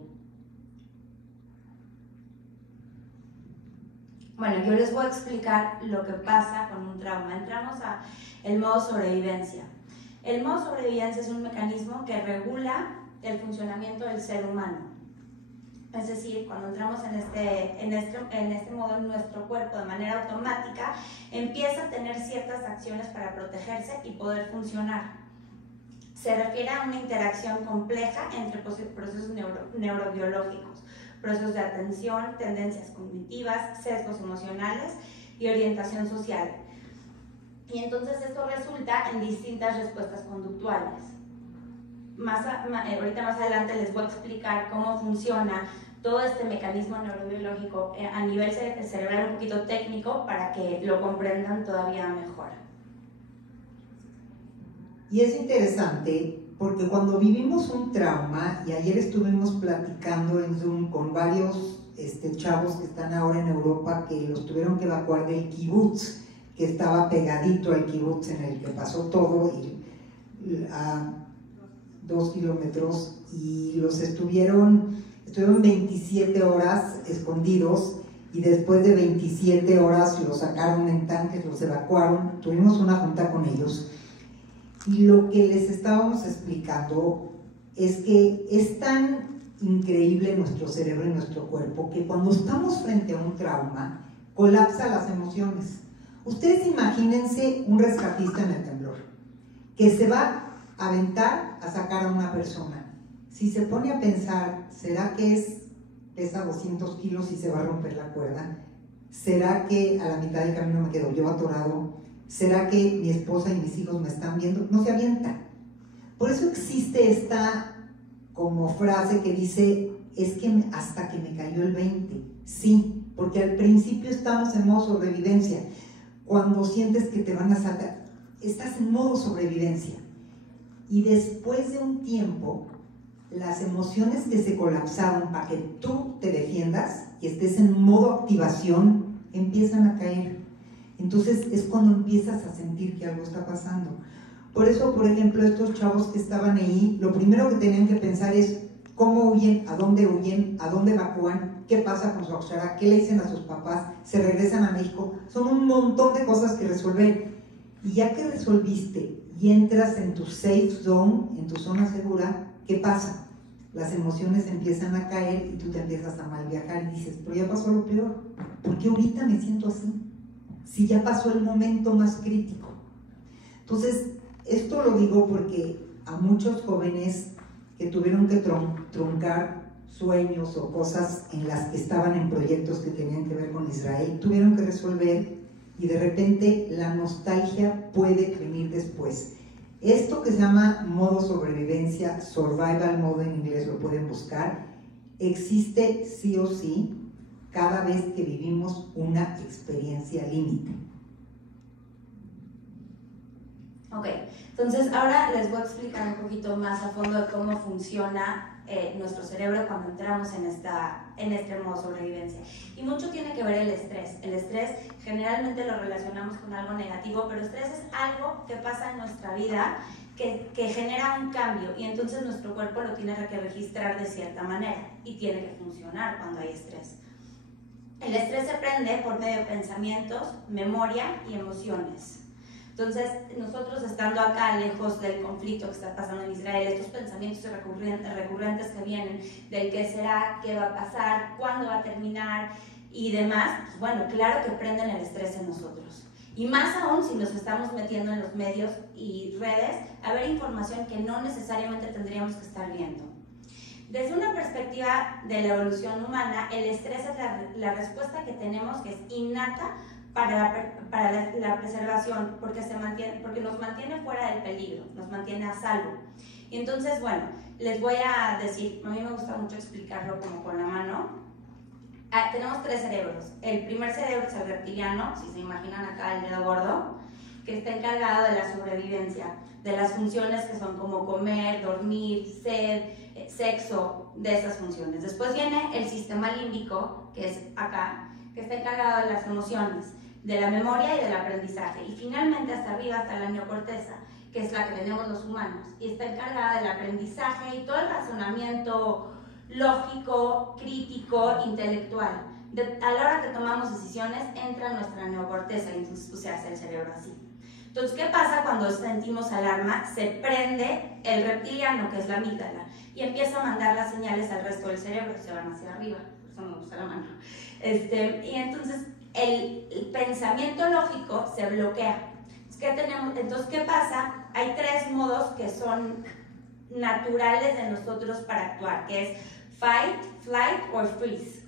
Bueno, yo les voy a explicar lo que pasa con un trauma. Entramos a el modo sobrevivencia. El modo sobrevivencia es un mecanismo que regula el funcionamiento del ser humano. Es decir, cuando entramos en este modo en nuestro cuerpo de manera automática, empieza a tener ciertas acciones para protegerse y poder funcionar. Se refiere a una interacción compleja entre procesos neurobiológicos, procesos de atención, tendencias cognitivas, sesgos emocionales y orientación social. Y entonces esto resulta en distintas respuestas conductuales. Ahorita más adelante les voy a explicar cómo funciona todo este mecanismo neurobiológico a nivel cerebral un poquito técnico para que lo comprendan todavía mejor. Y es interesante porque cuando vivimos un trauma, y ayer estuvimos platicando en Zoom con varios chavos que están ahora en Europa que los tuvieron que evacuar del kibutz, que estaba pegadito al kibutz en el que pasó todo, a 2 kilómetros, y los estuvieron 27 horas escondidos, y después de 27 horas los sacaron en tanques, los evacuaron, tuvimos una junta con ellos, y lo que les estábamos explicando es que es tan increíble nuestro cerebro y nuestro cuerpo que cuando estamos frente a un trauma, colapsa las emociones. Ustedes imagínense un rescatista en el temblor, que se va a aventar a sacar a una persona. Si se pone a pensar, ¿será que pesa 200 kilos y se va a romper la cuerda? ¿Será que a la mitad del camino me quedo yo atorado? ¿Será que mi esposa y mis hijos me están viendo? No se avienta. Por eso existe esta como frase que dice, es que hasta que me cayó el 20. Sí, porque al principio estamos en modo sobrevivencia. Cuando sientes que te van a sacar, estás en modo sobrevivencia. Y después de un tiempo, las emociones que se colapsaron para que tú te defiendas y estés en modo activación, empiezan a caer. Entonces es cuando empiezas a sentir que algo está pasando. Por eso, por ejemplo, estos chavos que estaban ahí, lo primero que tenían que pensar es cómo huyen, a dónde evacúan, qué pasa con su auxiliar, qué le dicen a sus papás, se regresan a México. Son un montón de cosas que resolver. Y ya que resolviste y entras en tu safe zone, en tu zona segura, ¿qué pasa? Las emociones empiezan a caer y tú te empiezas a mal viajar y dices, pero ya pasó lo peor, ¿por qué ahorita me siento así? Si ya pasó el momento más crítico. Entonces, esto lo digo porque a muchos jóvenes que tuvieron que truncar sueños o cosas en las que estaban en proyectos que tenían que ver con Israel, tuvieron que resolver, y de repente la nostalgia puede venir después. Esto que se llama modo sobrevivencia, survival mode en inglés, lo pueden buscar, existe sí o sí cada vez que vivimos una experiencia límite. Ok, entonces ahora les voy a explicar un poquito más a fondo de cómo funciona nuestro cerebro cuando entramos en este modo sobrevivencia. Y mucho tiene que ver el estrés. El estrés generalmente lo relacionamos con algo negativo, pero estrés es algo que pasa en nuestra vida que genera un cambio, y entonces nuestro cuerpo lo tiene que registrar de cierta manera y tiene que funcionar cuando hay estrés. El estrés se prende por medio de pensamientos, memoria y emociones. Entonces, nosotros estando acá lejos del conflicto que está pasando en Israel, estos pensamientos recurrentes que vienen del qué será, qué va a pasar, cuándo va a terminar y demás, pues bueno, claro que prenden el estrés en nosotros. Y más aún si nos estamos metiendo en los medios y redes a ver información que no necesariamente tendríamos que estar viendo. Desde una perspectiva de la evolución humana, el estrés es la respuesta que tenemos, que es innata para la preservación, porque nos mantiene fuera del peligro, nos mantiene a salvo. Y entonces, bueno, les voy a decir, a mí me gusta mucho explicarlo como con la mano. Tenemos 3 cerebros. El primer cerebro es el reptiliano, si se imaginan acá el dedo gordo, que está encargado de la sobrevivencia, de las funciones que son como comer, dormir, sed, sexo, de esas funciones. Después viene el sistema límbico, que es acá, que está encargado de las emociones, de la memoria y del aprendizaje. Y finalmente hasta arriba está la neocorteza, que es la que tenemos los humanos, y está encargada del aprendizaje y todo el razonamiento lógico, crítico, intelectual. A la hora que tomamos decisiones entra nuestra neocorteza y entonces se hace el cerebro así. Entonces, ¿qué pasa cuando sentimos alarma? Se prende el reptiliano, que es la amígdala, y empieza a mandar las señales al resto del cerebro, se van hacia arriba, por eso me gusta la mano. Y entonces el pensamiento lógico se bloquea. Entonces, ¿qué pasa? Hay 3 modos que son naturales de nosotros para actuar, que es fight, flight or freeze.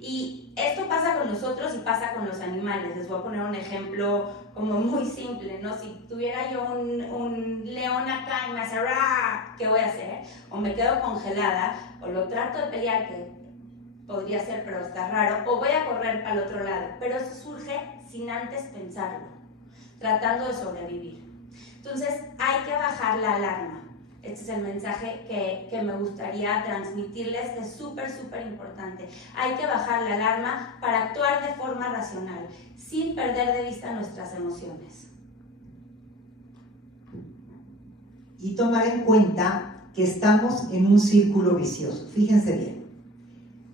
Y esto pasa con nosotros y pasa con los animales. Les voy a poner un ejemplo como muy simple, ¿no? Si tuviera yo un león acá y me hace ¡rah! ¿Qué voy a hacer? O me quedo congelada, o lo trato de pelear, que podría ser, pero está raro, o voy a correr al otro lado. Pero eso surge sin antes pensarlo, tratando de sobrevivir. Entonces hay que bajar la alarma. Este es el mensaje que me gustaría transmitirles, que es súper, súper importante. Hay que bajar la alarma para actuar de forma racional, sin perder de vista nuestras emociones. Y tomar en cuenta que estamos en un círculo vicioso. Fíjense bien.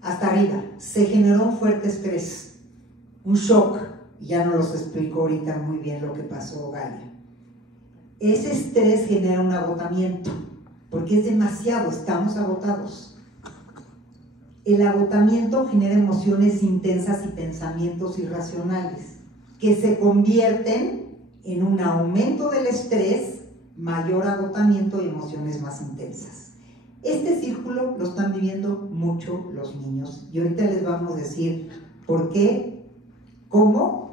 Hasta arriba, se generó un fuerte estrés, un shock. Ya nos los explicó ahorita muy bien lo que pasó Galia. Ese estrés genera un agotamiento, porque es demasiado, estamos agotados. El agotamiento genera emociones intensas y pensamientos irracionales, que se convierten en un aumento del estrés, mayor agotamiento y emociones más intensas. Este círculo lo están viviendo mucho los niños, y ahorita les vamos a decir por qué, cómo,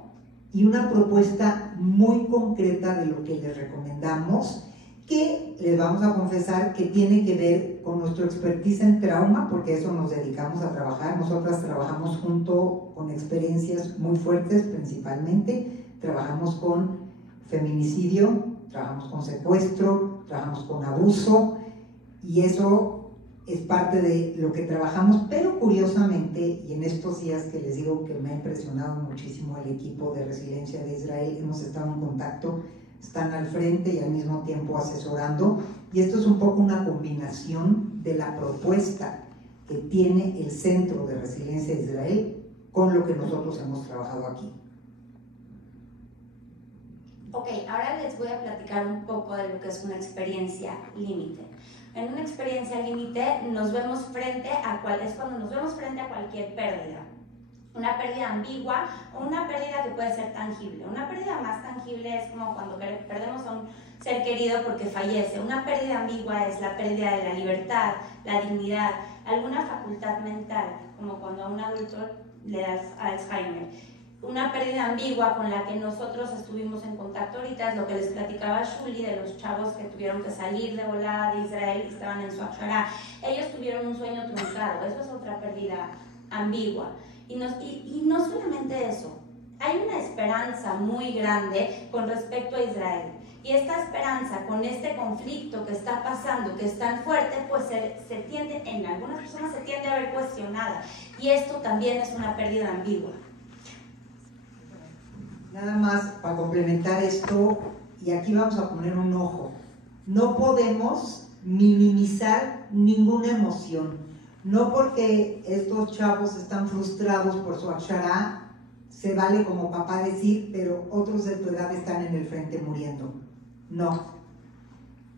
y una propuesta muy concreta de lo que les recomendamos, que les vamos a confesar que tiene que ver con nuestro expertise en trauma, porque eso nos dedicamos a trabajar. Nosotras trabajamos junto con experiencias muy fuertes, principalmente trabajamos con feminicidio, trabajamos con secuestro, trabajamos con abuso, y eso es parte de lo que trabajamos. Pero curiosamente, y en estos días que les digo que me ha impresionado muchísimo el equipo de Resiliencia de Israel, hemos estado en contacto, están al frente y al mismo tiempo asesorando, y esto es un poco una combinación de la propuesta que tiene el Centro de Resiliencia de Israel con lo que nosotros hemos trabajado aquí. Ok, ahora les voy a platicar un poco de lo que es una experiencia límite. En una experiencia límite nos vemos frente a es cuando nos vemos frente a cualquier pérdida. Una pérdida ambigua o una pérdida que puede ser tangible. Una pérdida más tangible es como cuando perdemos a un ser querido porque fallece. Una pérdida ambigua es la pérdida de la libertad, la dignidad, alguna facultad mental, como cuando a un adulto le da Alzheimer. Una pérdida ambigua con la que nosotros estuvimos en contacto ahorita es lo que les platicaba Shuli de los chavos que tuvieron que salir de volada de Israel y estaban en su Akshara. Ellos tuvieron un sueño truncado, eso es otra pérdida ambigua. Y no solamente eso, hay una esperanza muy grande con respecto a Israel. Y esta esperanza con este conflicto que está pasando, que es tan fuerte, pues se tiende, en algunas personas se tiende a ver cuestionada. Y esto también es una pérdida ambigua. Nada más para complementar esto, y aquí vamos a poner un ojo, no podemos minimizar ninguna emoción. No porque estos chavos están frustrados por su Akshara, se vale como papá decir, pero otros de tu edad están en el frente muriendo. No.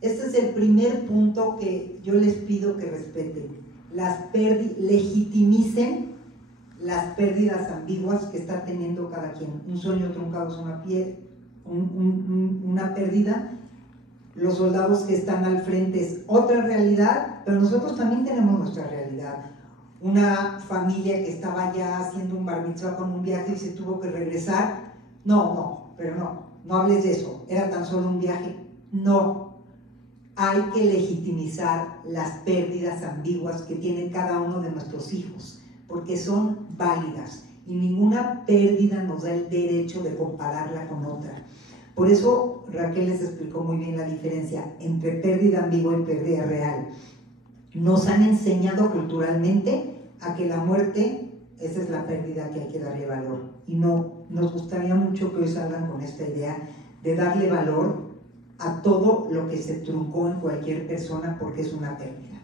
Este es el primer punto que yo les pido que respeten. Legitimicen las pérdidas ambiguas que está teniendo cada quien. Un sueño truncado es una pérdida. Los soldados que están al frente es otra realidad, pero nosotros también tenemos nuestra realidad. Una familia que estaba ya haciendo un bar mitzvah con un viaje y se tuvo que regresar. No hables de eso, era tan solo un viaje. No, hay que legitimizar las pérdidas ambiguas que tiene cada uno de nuestros hijos, porque son válidas y ninguna pérdida nos da el derecho de compararla con otra. Por eso Raquel les explicó muy bien la diferencia entre pérdida ambigua y pérdida real. Nos han enseñado culturalmente a que la muerte, esa es la pérdida que hay que darle valor. Y no, nos gustaría mucho que hoy salgan con esta idea de darle valor a todo lo que se truncó en cualquier persona porque es una pérdida.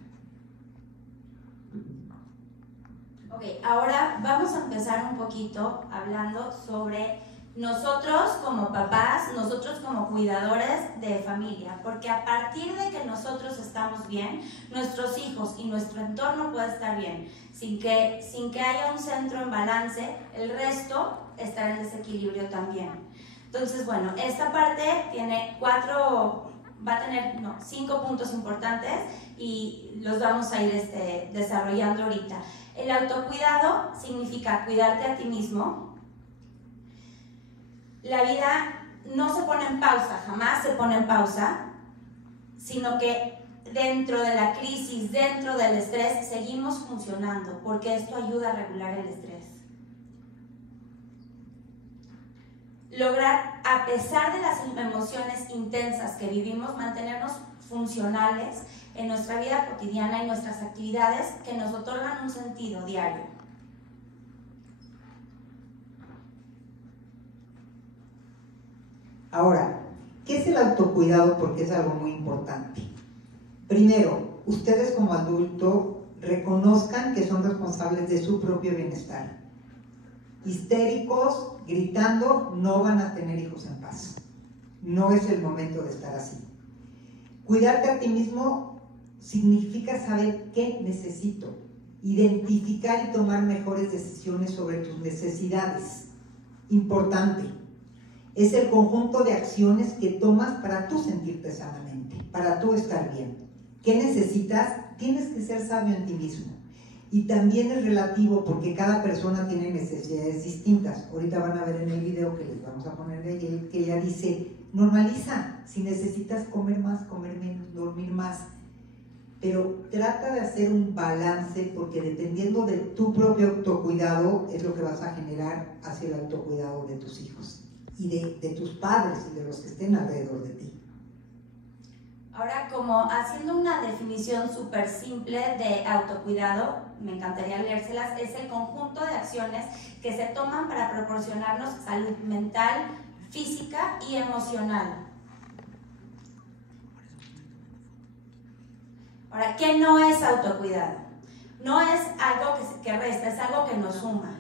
Ok, ahora vamos a empezar un poquito hablando sobre nosotros como papás, nosotros como cuidadores de familia, porque a partir de que nosotros estamos bien, nuestros hijos y nuestro entorno puede estar bien. Sin que haya un centro en balance, el resto estará en desequilibrio también. Entonces, bueno, esta parte tiene 5 puntos importantes y los vamos a ir desarrollando ahorita. El autocuidado significa cuidarte a ti mismo. La vida no se pone en pausa, jamás se pone en pausa, sino que dentro de la crisis, dentro del estrés, seguimos funcionando, porque esto ayuda a regular el estrés. Lograr, a pesar de las emociones intensas que vivimos, mantenernos funcionales en nuestra vida cotidiana y nuestras actividades que nos otorgan un sentido diario. Ahora, ¿qué es el autocuidado? Porque es algo muy importante. Primero, ustedes como adultos reconozcan que son responsables de su propio bienestar. Histéricos, gritando, no van a tener hijos en paz. No es el momento de estar así. Cuidarte a ti mismo significa saber qué necesito, identificar y tomar mejores decisiones sobre tus necesidades. Importante. Es el conjunto de acciones que tomas para tú sentirte sanamente, para tú estar bien. ¿Qué necesitas? Tienes que ser sabio en ti mismo. Y también es relativo porque cada persona tiene necesidades distintas. Ahorita van a ver en el video que les vamos a poner de ella, que ella dice, normaliza, si necesitas comer más, comer menos, dormir más. Pero trata de hacer un balance porque dependiendo de tu propio autocuidado es lo que vas a generar hacia el autocuidado de tus hijos y de tus padres y de los que estén alrededor de ti. Ahora, como haciendo una definición súper simple de autocuidado, me encantaría leérselas, es el conjunto de acciones que se toman para proporcionarnos salud mental, física y emocional. Ahora, ¿qué no es autocuidado? No es algo que resta, es algo que nos suma.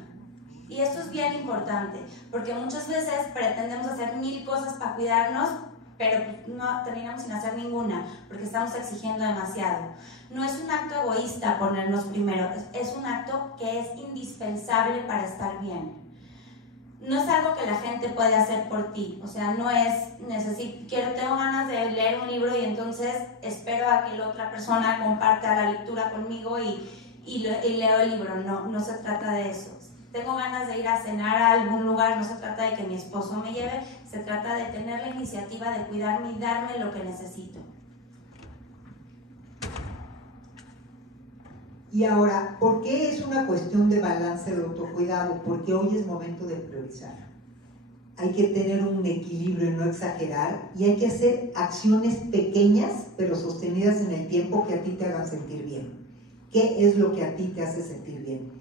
Y esto es bien importante, porque muchas veces pretendemos hacer 1000 cosas para cuidarnos, pero no terminamos sin hacer ninguna, porque estamos exigiendo demasiado. No es un acto egoísta ponernos primero, es un acto que es indispensable para estar bien. No es algo que la gente puede hacer por ti, o sea, no es, tengo ganas de leer un libro y entonces espero a que la otra persona comparta la lectura conmigo y leo el libro. No se trata de eso. Tengo ganas de ir a cenar a algún lugar, no se trata de que mi esposo me lleve, se trata de tener la iniciativa de cuidarme y darme lo que necesito. Y ahora, ¿por qué es una cuestión de balance el autocuidado? Porque hoy es momento de priorizar. Hay que tener un equilibrio y no exagerar, y hay que hacer acciones pequeñas, pero sostenidas en el tiempo que a ti te hagan sentir bien. ¿Qué es lo que a ti te hace sentir bien?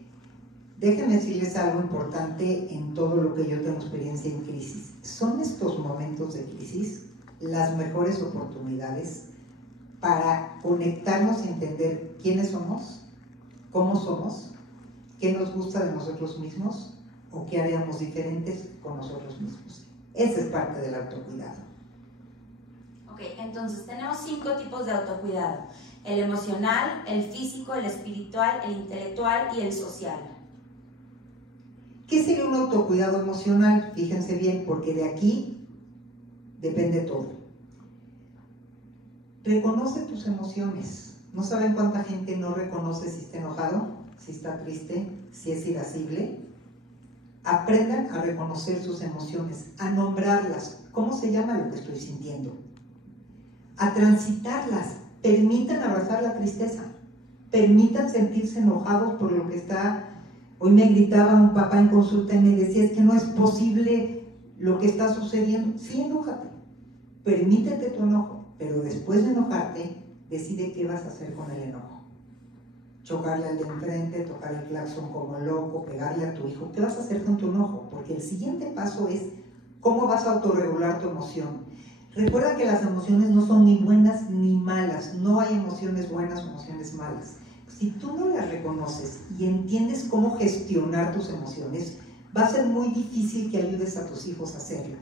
Déjenme decirles algo importante en todo lo que yo tengo experiencia en crisis. Son estos momentos de crisis las mejores oportunidades para conectarnos y entender quiénes somos, cómo somos, qué nos gusta de nosotros mismos o qué haríamos diferentes con nosotros mismos. Esa es parte del autocuidado. Ok, entonces tenemos 5 tipos de autocuidado: el emocional, el físico, el espiritual, el intelectual y el social. ¿Qué sería un autocuidado emocional? Fíjense bien, porque de aquí depende todo. Reconoce tus emociones. ¿No saben cuánta gente no reconoce si está enojado, si está triste, si es irascible? Aprendan a reconocer sus emociones, a nombrarlas. ¿Cómo se llama lo que estoy sintiendo? A transitarlas. Permitan abrazar la tristeza. Permitan sentirse enojados por lo que está. Hoy me gritaba un papá en consulta y me decía, es que no es posible lo que está sucediendo. Sí, enójate, permítete tu enojo, pero después de enojarte, decide qué vas a hacer con el enojo. Chocarle al de enfrente, tocar el claxon como loco, pegarle a tu hijo. ¿Qué vas a hacer con tu enojo? Porque el siguiente paso es cómo vas a autorregular tu emoción. Recuerda que las emociones no son ni buenas ni malas, no hay emociones buenas o emociones malas. Si tú no las reconoces y entiendes cómo gestionar tus emociones, va a ser muy difícil que ayudes a tus hijos a hacerlo.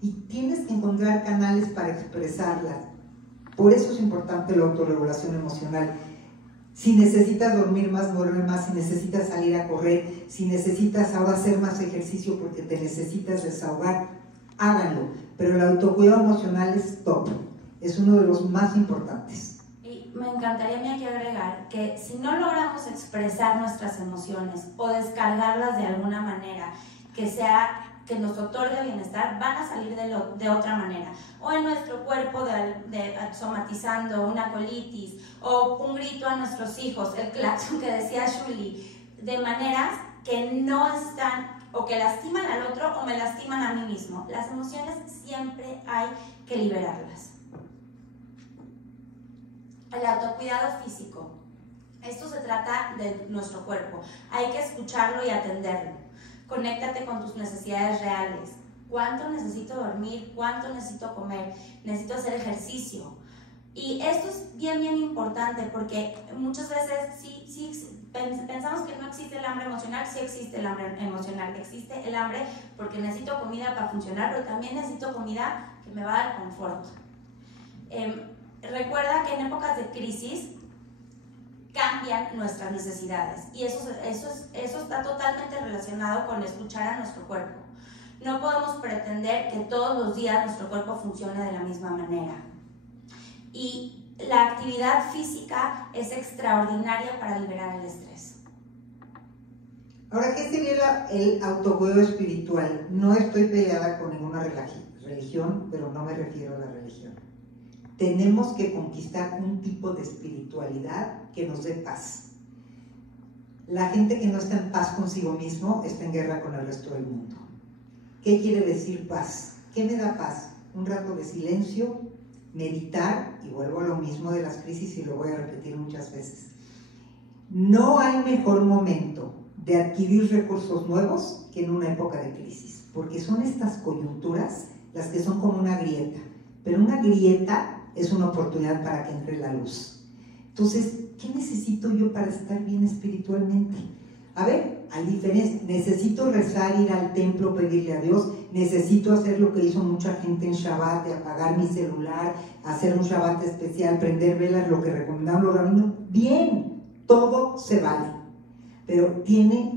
Y tienes que encontrar canales para expresarlas. Por eso es importante la autorregulación emocional. Si necesitas dormir más, duerme más. Si necesitas salir a correr, si necesitas ahora hacer más ejercicio porque te necesitas desahogar, háganlo. Pero el autocuidado emocional es top. Es uno de los más importantes. Me encantaría a mí aquí agregar que si no logramos expresar nuestras emociones o descargarlas de alguna manera que nos otorgue bienestar, van a salir de otra manera. O en nuestro cuerpo somatizando una colitis o un grito a nuestros hijos, el claxon que decía Shuli, de maneras que no están o que lastiman al otro o me lastiman a mí mismo. Las emociones siempre hay que liberarlas. El autocuidado físico. Esto se trata de nuestro cuerpo. Hay que escucharlo y atenderlo. Conéctate con tus necesidades reales. ¿Cuánto necesito dormir? ¿Cuánto necesito comer? ¿Necesito hacer ejercicio? Y esto es bien, bien importante porque muchas veces sí pensamos que no existe el hambre emocional. Sí existe el hambre emocional. Existe el hambre porque necesito comida para funcionar, pero también necesito comida que me va a dar confort. Recuerda que en épocas de crisis cambian nuestras necesidades y eso está totalmente relacionado con escuchar a nuestro cuerpo. No podemos pretender que todos los días nuestro cuerpo funcione de la misma manera. Y la actividad física es extraordinaria para liberar el estrés. Ahora, ¿qué sería el autocuidado espiritual? No estoy peleada con ninguna religión, pero no me refiero a la religión. Tenemos que conquistar un tipo de espiritualidad que nos dé paz. La gente que no está en paz consigo mismo está en guerra con el resto del mundo. ¿Qué quiere decir paz? ¿Qué me da paz? Un rato de silencio, meditar, y vuelvo a lo mismo de las crisis y lo voy a repetir muchas veces. No hay mejor momento de adquirir recursos nuevos que en una época de crisis, porque son estas coyunturas las que son como una grieta, pero una grieta es una oportunidad para que entre la luz. Entonces, ¿qué necesito yo para estar bien espiritualmente? A ver, hay diferencias. Necesito rezar, ir al templo, pedirle a Dios. Necesito hacer lo que hizo mucha gente en Shabbat, de apagar mi celular, hacer un Shabbat especial, prender velas, lo que recomendaron los rabinos. Bien, todo se vale. Pero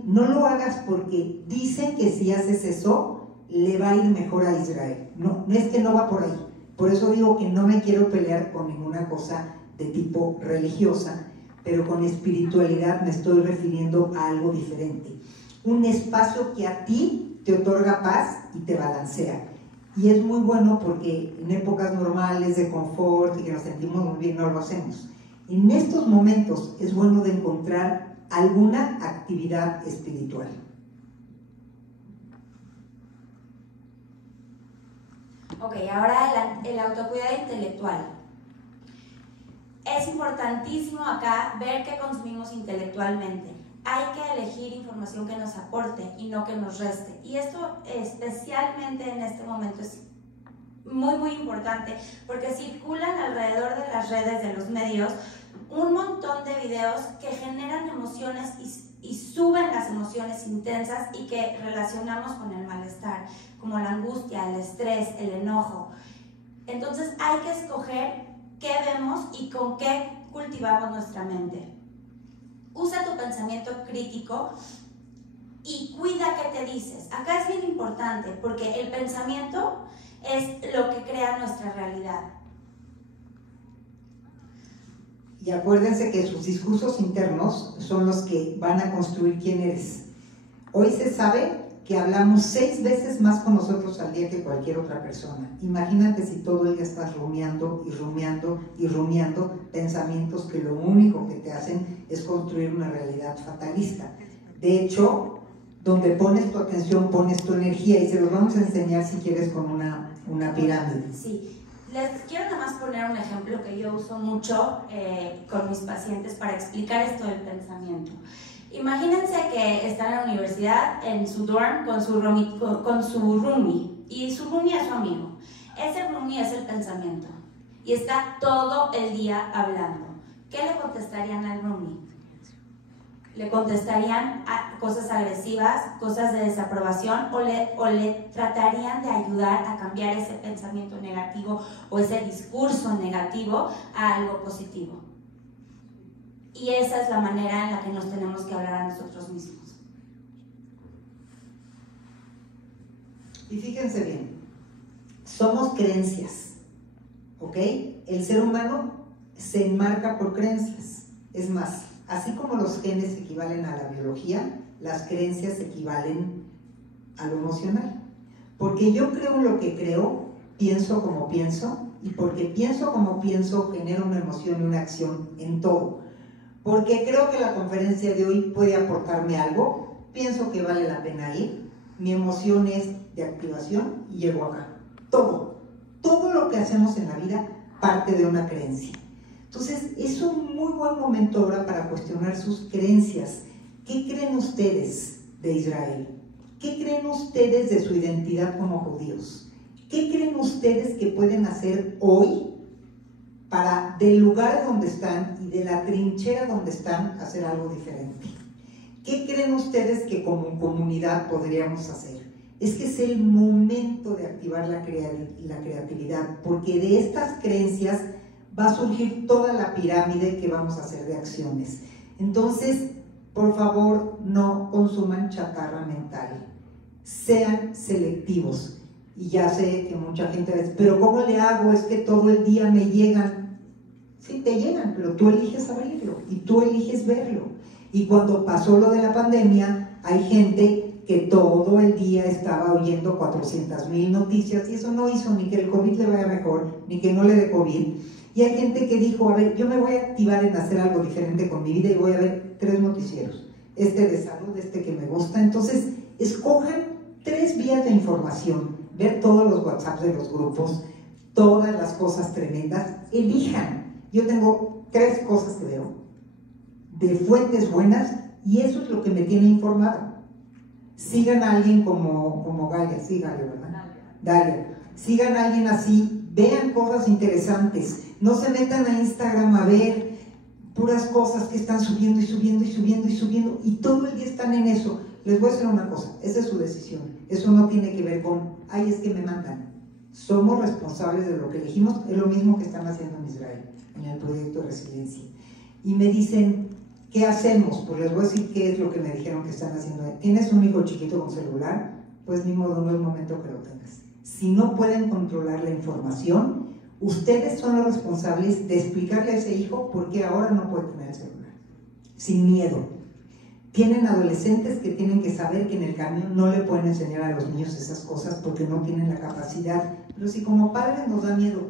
no lo hagas porque dicen que si haces eso, le va a ir mejor a Israel. No es que no va por ahí. Por eso digo que no me quiero pelear con ninguna cosa de tipo religiosa, pero con espiritualidad me estoy refiriendo a algo diferente. Un espacio que a ti te otorga paz y te balancea. Y es muy bueno porque en épocas normales de confort y que nos sentimos muy bien, no lo hacemos. En estos momentos es bueno de encontrar alguna actividad espiritual. Ok, ahora el autocuidado intelectual. Es importantísimo acá ver qué consumimos intelectualmente. Hay que elegir información que nos aporte y no que nos reste. Y esto especialmente en este momento es muy, muy importante porque circulan alrededor de las redes, de los medios, un montón de videos que generan emociones y suben las emociones intensas y que relacionamos con el malestar, como la angustia, el estrés, el enojo. Entonces hay que escoger qué vemos y con qué cultivamos nuestra mente. Usa tu pensamiento crítico y cuida qué te dices. Acá es bien importante porque el pensamiento es lo que crea nuestra realidad. Y acuérdense que sus discursos internos son los que van a construir quién eres. Hoy se sabe que hablamos 6 veces más con nosotros al día que cualquier otra persona. Imagínate si todo el día estás rumiando y rumiando y rumiando pensamientos que lo único que te hacen es construir una realidad fatalista. De hecho, donde pones tu atención, pones tu energía, y se los vamos a enseñar si quieres con una pirámide. Sí. Les quiero nada más poner un ejemplo que yo uso mucho con mis pacientes para explicar esto del pensamiento. Imagínense que están en la universidad, en su dorm, con su roomie, y su roomie es su amigo. Ese roomie es el pensamiento, y está todo el día hablando. ¿Qué le contestarían al roomie? Le contestarían a cosas agresivas, cosas de desaprobación, o le tratarían de ayudar a cambiar ese pensamiento negativo o ese discurso negativo a algo positivo. Y esa es la manera en la que nos tenemos que hablar a nosotros mismos. Y fíjense bien, somos creencias, ¿ok? El ser humano se enmarca por creencias. Es más, así como los genes equivalen a la biología, las creencias equivalen a lo emocional. Porque yo creo en lo que creo, pienso como pienso, y porque pienso como pienso, genero una emoción y una acción en todo. Porque creo que la conferencia de hoy puede aportarme algo, pienso que vale la pena ir, mi emoción es de activación y llego acá. Todo lo que hacemos en la vida parte de una creencia. Entonces, es un muy buen momento ahora para cuestionar sus creencias. ¿Qué creen ustedes de Israel? ¿Qué creen ustedes de su identidad como judíos? ¿Qué creen ustedes que pueden hacer hoy para, del lugar donde están y de la trinchera donde están, hacer algo diferente? ¿Qué creen ustedes que como comunidad podríamos hacer? Es que es el momento de activar la creatividad, porque de estas creencias va a surgir toda la pirámide que vamos a hacer de acciones. Entonces, por favor, no consuman chatarra mental, sean selectivos. Y ya sé que mucha gente dice, pero ¿cómo le hago? Es que todo el día me llegan. Sí, te llegan, pero tú eliges abrirlo y tú eliges verlo. Y cuando pasó lo de la pandemia, hay gente que todo el día estaba oyendo 400,000 noticias y eso no hizo ni que el COVID le vaya mejor, ni que no le dé COVID. Y hay gente que dijo, a ver, yo me voy a activar en hacer algo diferente con mi vida y voy a ver 3 noticieros. Este de salud, este que me gusta. Entonces, escojan 3 vías de información, ver todos los WhatsApp de los grupos, todas las cosas tremendas, elijan. Yo tengo 3 cosas que veo, de fuentes buenas, y eso es lo que me tiene informada. Sigan a alguien como Galia, sí, Galia, ¿verdad? Dalia. Sigan a alguien así, vean cosas interesantes, no se metan a Instagram a ver puras cosas que están subiendo y subiendo y subiendo y subiendo, y todo el día están en eso. Les voy a decir una cosa, esa es su decisión, eso no tiene que ver con, ay, es que me mandan. Somos responsables de lo que elegimos, es lo mismo que están haciendo en Israel, en el proyecto de resiliencia. Y me dicen, ¿qué hacemos? Pues les voy a decir qué es lo que me dijeron que están haciendo. ¿Tienes un hijo chiquito con celular? Pues ni modo, no es momento que lo tengas. Si no pueden controlar la información, ustedes son los responsables de explicarle a ese hijo por qué ahora no puede tener el celular. Sin miedo. Tienen adolescentes que tienen que saber que en el camión no le pueden enseñar a los niños esas cosas porque no tienen la capacidad. Pero si como padres nos da miedo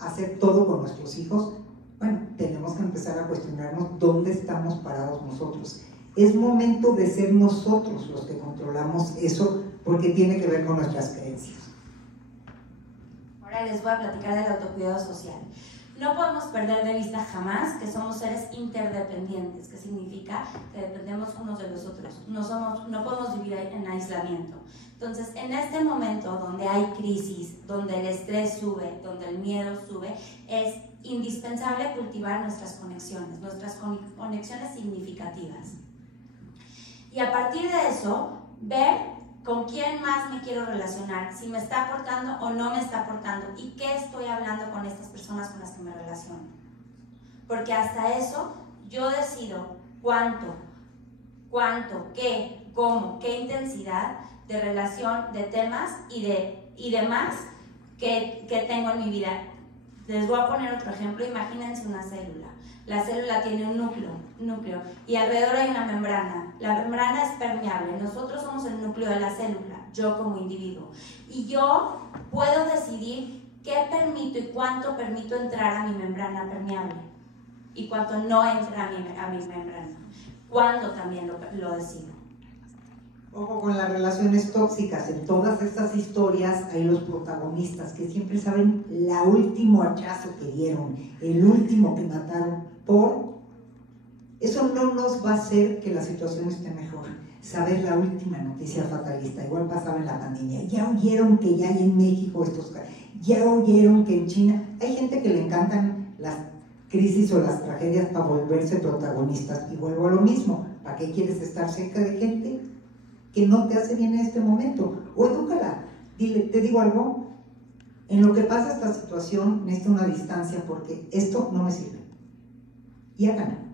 hacer todo con nuestros hijos, bueno, tenemos que empezar a cuestionarnos dónde estamos parados nosotros. Es momento de ser nosotros los que controlamos eso porque tiene que ver con nuestras creencias. Ahora les voy a platicar del autocuidado social. No podemos perder de vista jamás que somos seres interdependientes, que significa que dependemos unos de los otros. No podemos vivir en aislamiento. Entonces, en este momento donde hay crisis, donde el estrés sube, donde el miedo sube, es indispensable cultivar nuestras conexiones significativas. Y a partir de eso, ver con quién más me quiero relacionar, si me está aportando o no me está aportando, y qué estoy hablando con estas personas con las que me relaciono. Porque hasta eso yo decido cuánto, qué, cómo, qué intensidad de relación, de temas y demás que tengo en mi vida. Les voy a poner otro ejemplo. Imagínense una célula. La célula tiene un núcleo y alrededor hay una membrana. La membrana es permeable. Nosotros somos el núcleo de la célula, yo como individuo. Y yo puedo decidir qué permito y cuánto permito entrar a mi membrana permeable y cuánto no entra a mi membrana. Cuándo también lo decido. Ojo con las relaciones tóxicas. En todas estas historias hay los protagonistas que siempre saben la último hachazo que dieron, el último que mataron. Eso no nos va a hacer que la situación esté mejor. Saber la última noticia fatalista, igual pasaba en la pandemia. Ya oyeron que ya hay en México estos casos, ya oyeron que en China. Hay gente que le encantan las crisis o las tragedias para volverse protagonistas. Y vuelvo a lo mismo, ¿para qué quieres estar cerca de gente que no te hace bien en este momento? O edúcala, dile, te digo algo, en lo que pasa esta situación necesito una distancia porque esto no me sirve. Y háganlo.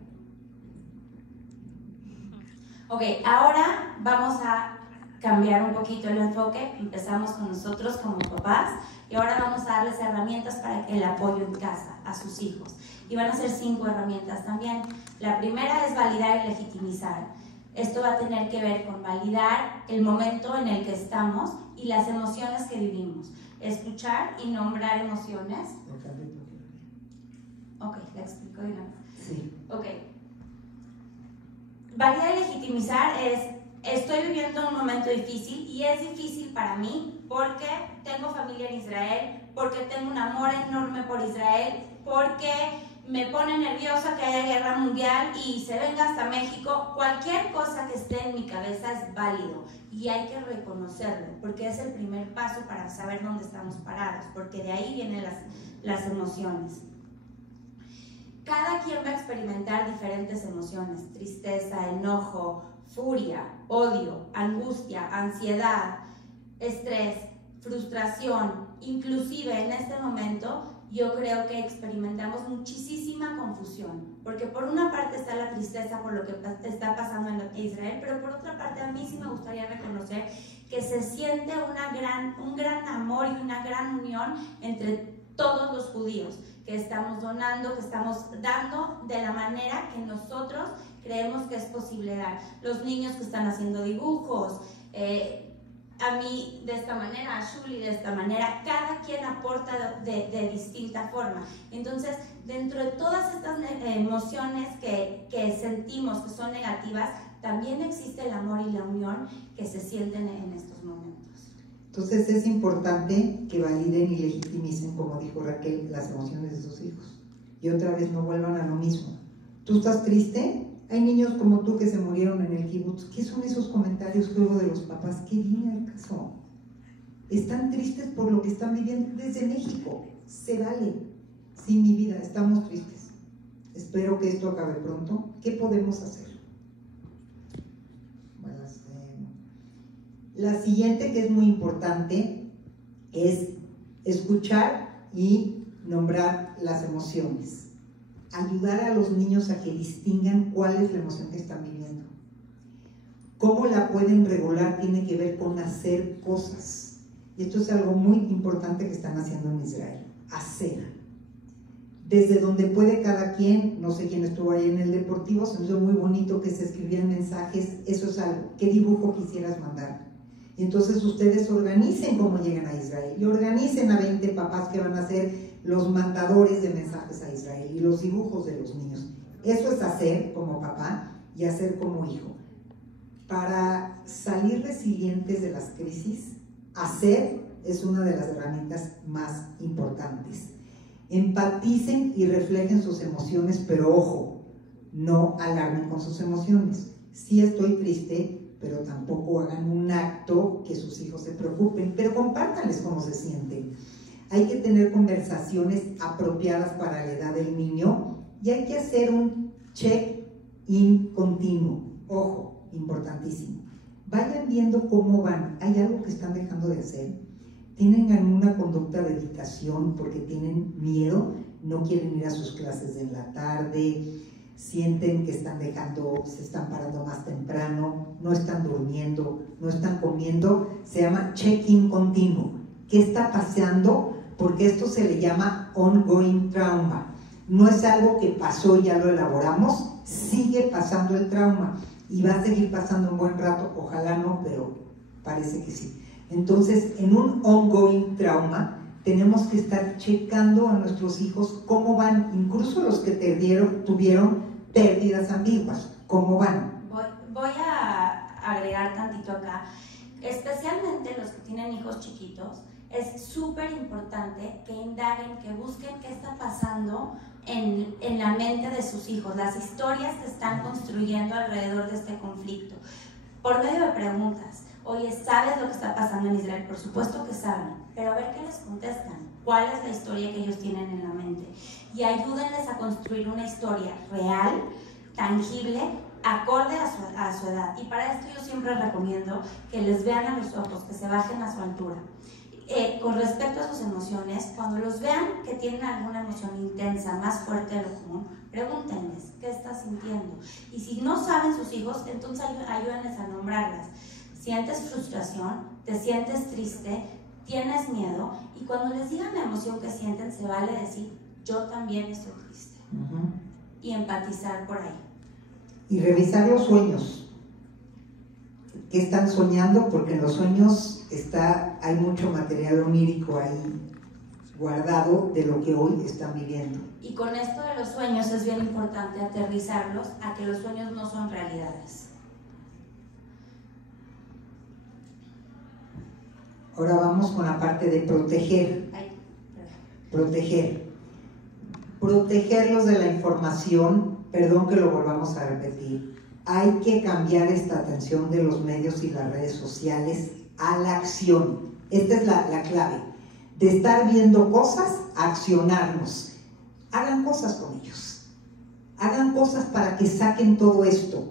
Ok, ahora vamos a cambiar un poquito el enfoque. Empezamos con nosotros como papás y ahora vamos a darles herramientas para el apoyo en casa a sus hijos. Y van a ser 5 herramientas también. La primera es validar y legitimizar. Esto va a tener que ver con validar el momento en el que estamos y las emociones que vivimos. Escuchar y nombrar emociones. Ok, la explico de una vez. Sí. Ok. Validar y legitimizar es, estoy viviendo un momento difícil y es difícil para mí porque tengo familia en Israel, porque tengo un amor enorme por Israel, porque me pone nerviosa que haya guerra mundial y se venga hasta México. Cualquier cosa que esté en mi cabeza es válido y hay que reconocerlo, porque es el primer paso para saber dónde estamos parados, porque de ahí vienen las emociones. Cada quien va a experimentar diferentes emociones: tristeza, enojo, furia, odio, angustia, ansiedad, estrés, frustración. Inclusive en este momento yo creo que experimentamos muchísima confusión, porque por una parte está la tristeza por lo que está pasando en Israel, pero por otra parte a mí sí me gustaría reconocer que se siente un gran amor y una gran unión entre todos los judíos, que estamos donando, que estamos dando de la manera que nosotros creemos que es posible dar. Los niños que están haciendo dibujos, a mí de esta manera, a Shuli de esta manera, cada quien aporta de distinta forma. Entonces, dentro de todas estas emociones que sentimos que son negativas, también existe el amor y la unión que se sienten en estos momentos. Entonces es importante que validen y legitimicen, como dijo Raquel, las emociones de sus hijos. Y otra vez no vuelvan a lo mismo. ¿Tú estás triste? Hay niños como tú que se murieron en el kibutz. ¿Qué son esos comentarios luego de los papás? ¿Qué viene al caso? Están tristes por lo que están viviendo desde México. Se vale. Sí, mi vida, estamos tristes. Espero que esto acabe pronto. ¿Qué podemos hacer? La siguiente, que es muy importante, es escuchar y nombrar las emociones. Ayudar a los niños a que distingan cuál es la emoción que están viviendo. Cómo la pueden regular tiene que ver con hacer cosas. Y esto es algo muy importante que están haciendo en Israel. Hacer. Desde donde puede cada quien, no sé quién estuvo ahí en el deportivo, se me hizo muy bonito que se escribían mensajes. Eso es algo. ¿Qué dibujo quisieras mandar? Y entonces ustedes organicen cómo llegan a Israel y organicen a 20 papás que van a ser los mandadores de mensajes a Israel y los dibujos de los niños. Eso es hacer como papá y hacer como hijo. Para salir resilientes de las crisis, hacer es una de las herramientas más importantes. Empaticen y reflejen sus emociones, pero ojo, no alarmen con sus emociones. Sí estoy triste, pero tampoco hagan un acto que sus hijos se preocupen, pero compártanles cómo se sienten. Hay que tener conversaciones apropiadas para la edad del niño y hay que hacer un check-in continuo. Ojo, importantísimo. Vayan viendo cómo van. ¿Hay algo que están dejando de hacer? ¿Tienen alguna conducta de evitación porque tienen miedo? ¿No quieren ir a sus clases en la tarde? ¿Sienten que están se están parando más temprano? ¿No están durmiendo? ¿No están comiendo? Se llama check-in continuo. ¿Qué está pasando? Porque esto se le llama ongoing trauma. No es algo que pasó y ya lo elaboramos, sigue pasando el trauma y va a seguir pasando un buen rato, ojalá no, pero parece que sí. Entonces, en un ongoing trauma, tenemos que estar checando a nuestros hijos cómo van, incluso los que tuvieron pérdidas ambiguas, cómo van. Voy a agregar tantito acá, especialmente los que tienen hijos chiquitos. Es súper importante que indaguen, que busquen qué está pasando en la mente de sus hijos, las historias que están construyendo alrededor de este conflicto, por medio de preguntas. Oye, ¿sabes lo que está pasando en Israel? Por supuesto que saben, pero a ver qué les contestan, cuál es la historia que ellos tienen en la mente, y ayúdenles a construir una historia real, tangible, acorde a su edad. Y para esto yo siempre recomiendo que les vean a los ojos, que se bajen a su altura. Con respecto a sus emociones, cuando los vean que tienen alguna emoción intensa, más fuerte de lo común, pregúntenles qué estás sintiendo. Y si no saben sus hijos, entonces ayúdenles a nombrarlas. ¿Sientes frustración? ¿Te sientes triste? ¿Tienes miedo? Y cuando les digan la emoción que sienten, se vale decir, yo también estoy triste. Y empatizar por ahí. Y revisar los sueños. ¿Qué están soñando? Porque en los sueños hay mucho material onírico ahí guardado de lo que hoy están viviendo. Y con esto de los sueños es bien importante aterrizarlos a que los sueños no son realidades. Ahora vamos con la parte de proteger. Proteger. protegerlos de la información, perdón que lo volvamos a repetir, hay que cambiar esta atención de los medios y las redes sociales a la acción. Esta es la clave, de estar viendo cosas, a accionarnos. Hagan cosas con ellos, hagan cosas para que saquen todo esto.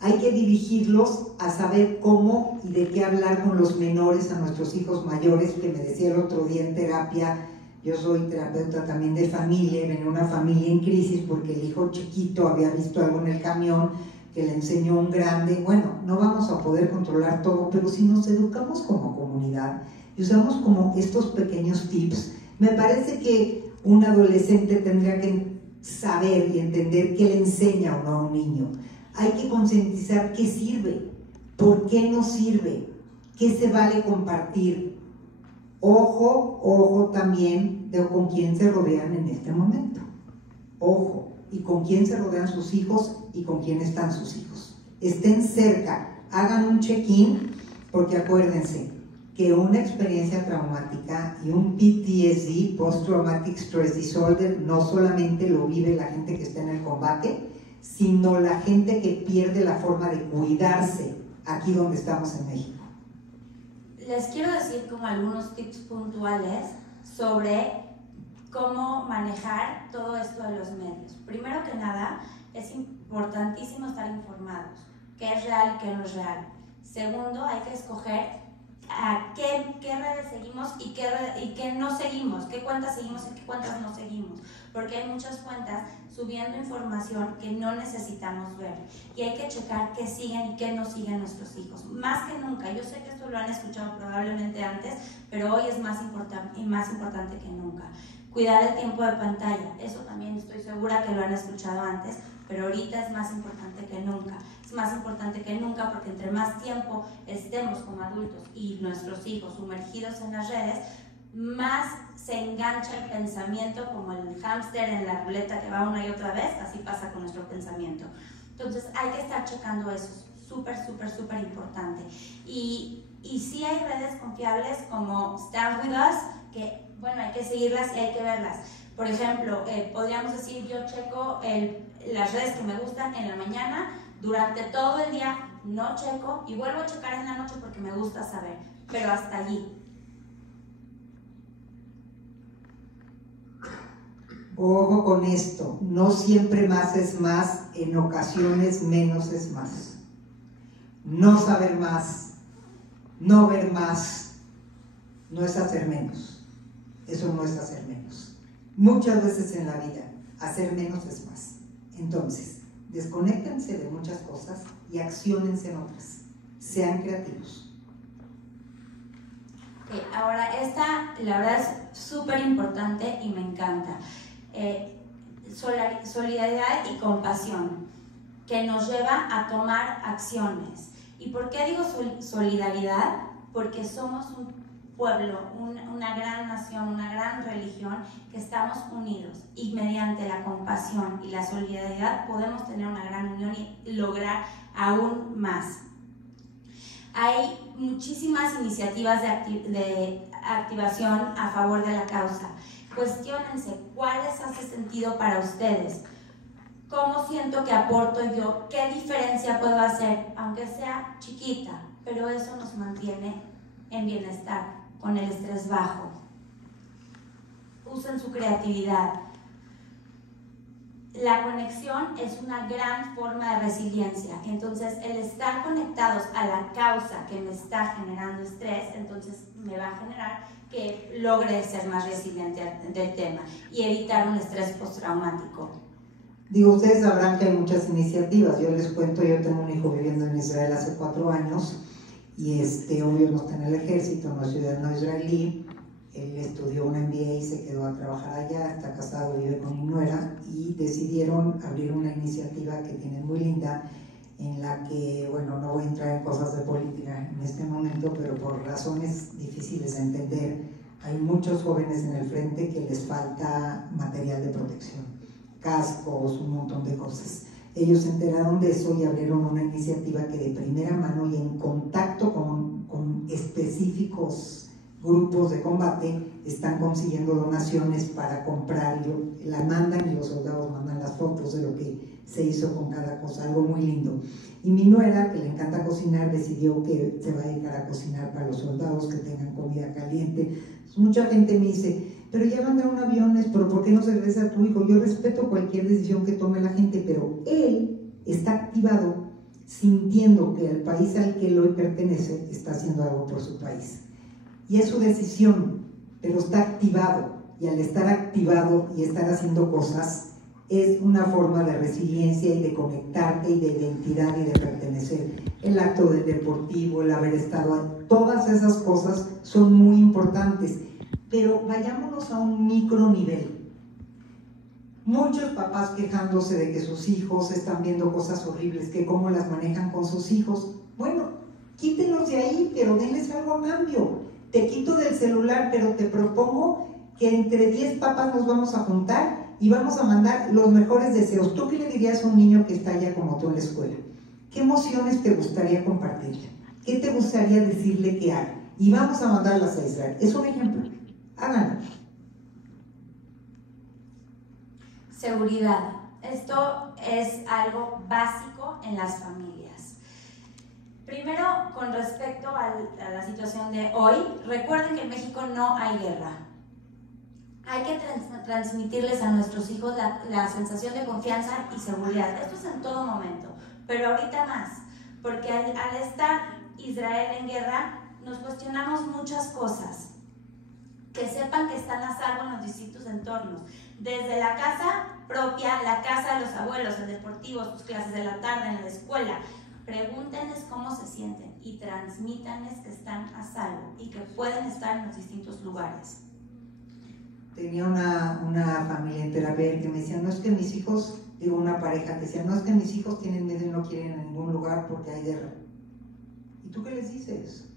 Hay que dirigirlos a saber cómo y de qué hablar con los menores, a nuestros hijos mayores, que me decía el otro día en terapia. Yo soy terapeuta también de familia, venía una familia en crisis porque el hijo chiquito había visto algo en el camión que le enseñó un grande. Bueno, no vamos a poder controlar todo, pero si nos educamos como comunidad y usamos como estos pequeños tips, me parece que un adolescente tendría que saber y entender qué le enseña o no a un niño. Hay que concientizar qué sirve, por qué no sirve, qué se vale compartir. Ojo también de con quién se rodean en este momento. Ojo, y con quién se rodean sus hijos y con quién están sus hijos. Estén cerca, hagan un check-in, porque acuérdense que una experiencia traumática y un PTSD, Post Traumatic Stress Disorder, no solamente lo vive la gente que está en el combate, sino la gente que pierde la forma de cuidarse aquí donde estamos en México. Les quiero decir como algunos tips puntuales sobre cómo manejar todo esto de los medios. Primero que nada, es importantísimo estar informados, qué es real y qué no es real. Segundo, hay que escoger a qué redes seguimos y qué no seguimos, qué cuentas seguimos y qué cuentas no seguimos, porque hay muchas cuentas subiendo información que no necesitamos ver y hay que checar qué siguen y qué no siguen nuestros hijos, más que nunca. Yo sé que esto lo han escuchado probablemente antes, pero hoy es más importante que nunca. Cuidar el tiempo de pantalla, eso también estoy segura que lo han escuchado antes, pero ahorita es más importante que nunca. Es más importante que nunca porque entre más tiempo estemos como adultos y nuestros hijos sumergidos en las redes, más se engancha el pensamiento, como el hámster en la ruleta que va una y otra vez, así pasa con nuestro pensamiento. Entonces hay que estar checando eso, es súper importante. Y sí hay redes confiables como Stand With Us, que bueno, hay que seguirlas y hay que verlas. Por ejemplo, podríamos decir, yo checo las redes que me gustan en la mañana, durante todo el día no checo y vuelvo a checar en la noche porque me gusta saber, pero hasta allí. Ojo con esto, no siempre más es más, en ocasiones menos es más. No saber más, no ver más, no es hacer menos. Eso no es hacer menos. Muchas veces en la vida, hacer menos es más. Entonces, desconéctense de muchas cosas y acciónense en otras. Sean creativos. Okay, ahora esta, la verdad es súper importante y me encanta. Solidaridad y compasión, que nos lleva a tomar acciones. ¿Y por qué digo solidaridad? Porque somos un pueblo, una gran nación, una gran religión, que estamos unidos y mediante la compasión y la solidaridad podemos tener una gran unión y lograr aún más. Hay muchísimas iniciativas de activación a favor de la causa. Cuestiónense cuáles hace sentido para ustedes, cómo siento que aporto yo, qué diferencia puedo hacer, aunque sea chiquita, pero eso nos mantiene en bienestar, con el estrés bajo. Usen su creatividad. La conexión es una gran forma de resiliencia, entonces el estar conectados a la causa que me está generando estrés, entonces me va a generar que logre ser más resiliente del tema y evitar un estrés postraumático. Digo, ustedes sabrán que hay muchas iniciativas. Yo les cuento, yo tengo un hijo viviendo en Israel hace 4 años y obvio no está en el ejército, no es ciudadano israelí. Él estudió un MBA y se quedó a trabajar allá, está casado, vive con mi nuera y decidieron abrir una iniciativa que tienen muy linda, en la que, bueno, no voy a entrar en cosas de política en este momento, pero por razones difíciles de entender, hay muchos jóvenes en el frente que les falta material de protección, cascos, un montón de cosas. Ellos se enteraron de eso y abrieron una iniciativa que de primera mano y en contacto con específicos grupos de combate están consiguiendo donaciones para comprar, y la mandan y los soldados mandan las fotos de lo que se hizo con cada cosa, algo muy lindo. Y mi nuera, que le encanta cocinar, decidió que se va a dedicar a cocinar para los soldados, que tengan comida caliente. Mucha gente me dice, pero ya mandaron aviones, pero ¿por qué no se regresa a tu hijo? Yo respeto cualquier decisión que tome la gente, pero él está activado sintiendo que el país al que él hoy pertenece está haciendo algo por su país. Y es su decisión, pero está activado, y al estar activado y estar haciendo cosas, es una forma de resiliencia y de conectarte y de identidad y de pertenecer. El acto del deportivo, el haber estado ahí, todas esas cosas son muy importantes, pero vayámonos a un micro nivel. Muchos papás quejándose de que sus hijos están viendo cosas horribles, que cómo las manejan con sus hijos. Bueno, quítenlos de ahí, pero denles algo a cambio. Te quito del celular, pero te propongo que entre 10 papás nos vamos a juntar y vamos a mandar los mejores deseos. ¿Tú qué le dirías a un niño que está ya como tú en la escuela? ¿Qué emociones te gustaría compartirle? ¿Qué te gustaría decirle que haga? Y vamos a mandarlas a Israel. Es un ejemplo. Háganlo. Seguridad. Esto es algo básico en las familias. Primero, con respecto a la situación de hoy, recuerden que en México no hay guerra. Hay que transmitirles a nuestros hijos la sensación de confianza y seguridad. Esto es en todo momento, pero ahorita más, porque al estar Israel en guerra, nos cuestionamos muchas cosas. Que sepan que están a salvo en los distintos entornos, desde la casa propia, la casa de los abuelos, el deportivo, sus clases de la tarde, en la escuela. Pregúntenles cómo se sienten y transmítanles que están a salvo y que pueden estar en los distintos lugares. Tenía una familia en terapia que me decía, no es que mis hijos, digo una pareja que decía, no es que mis hijos tienen miedo y no quieren ir a ningún lugar porque hay guerra. ¿Y tú qué les dices?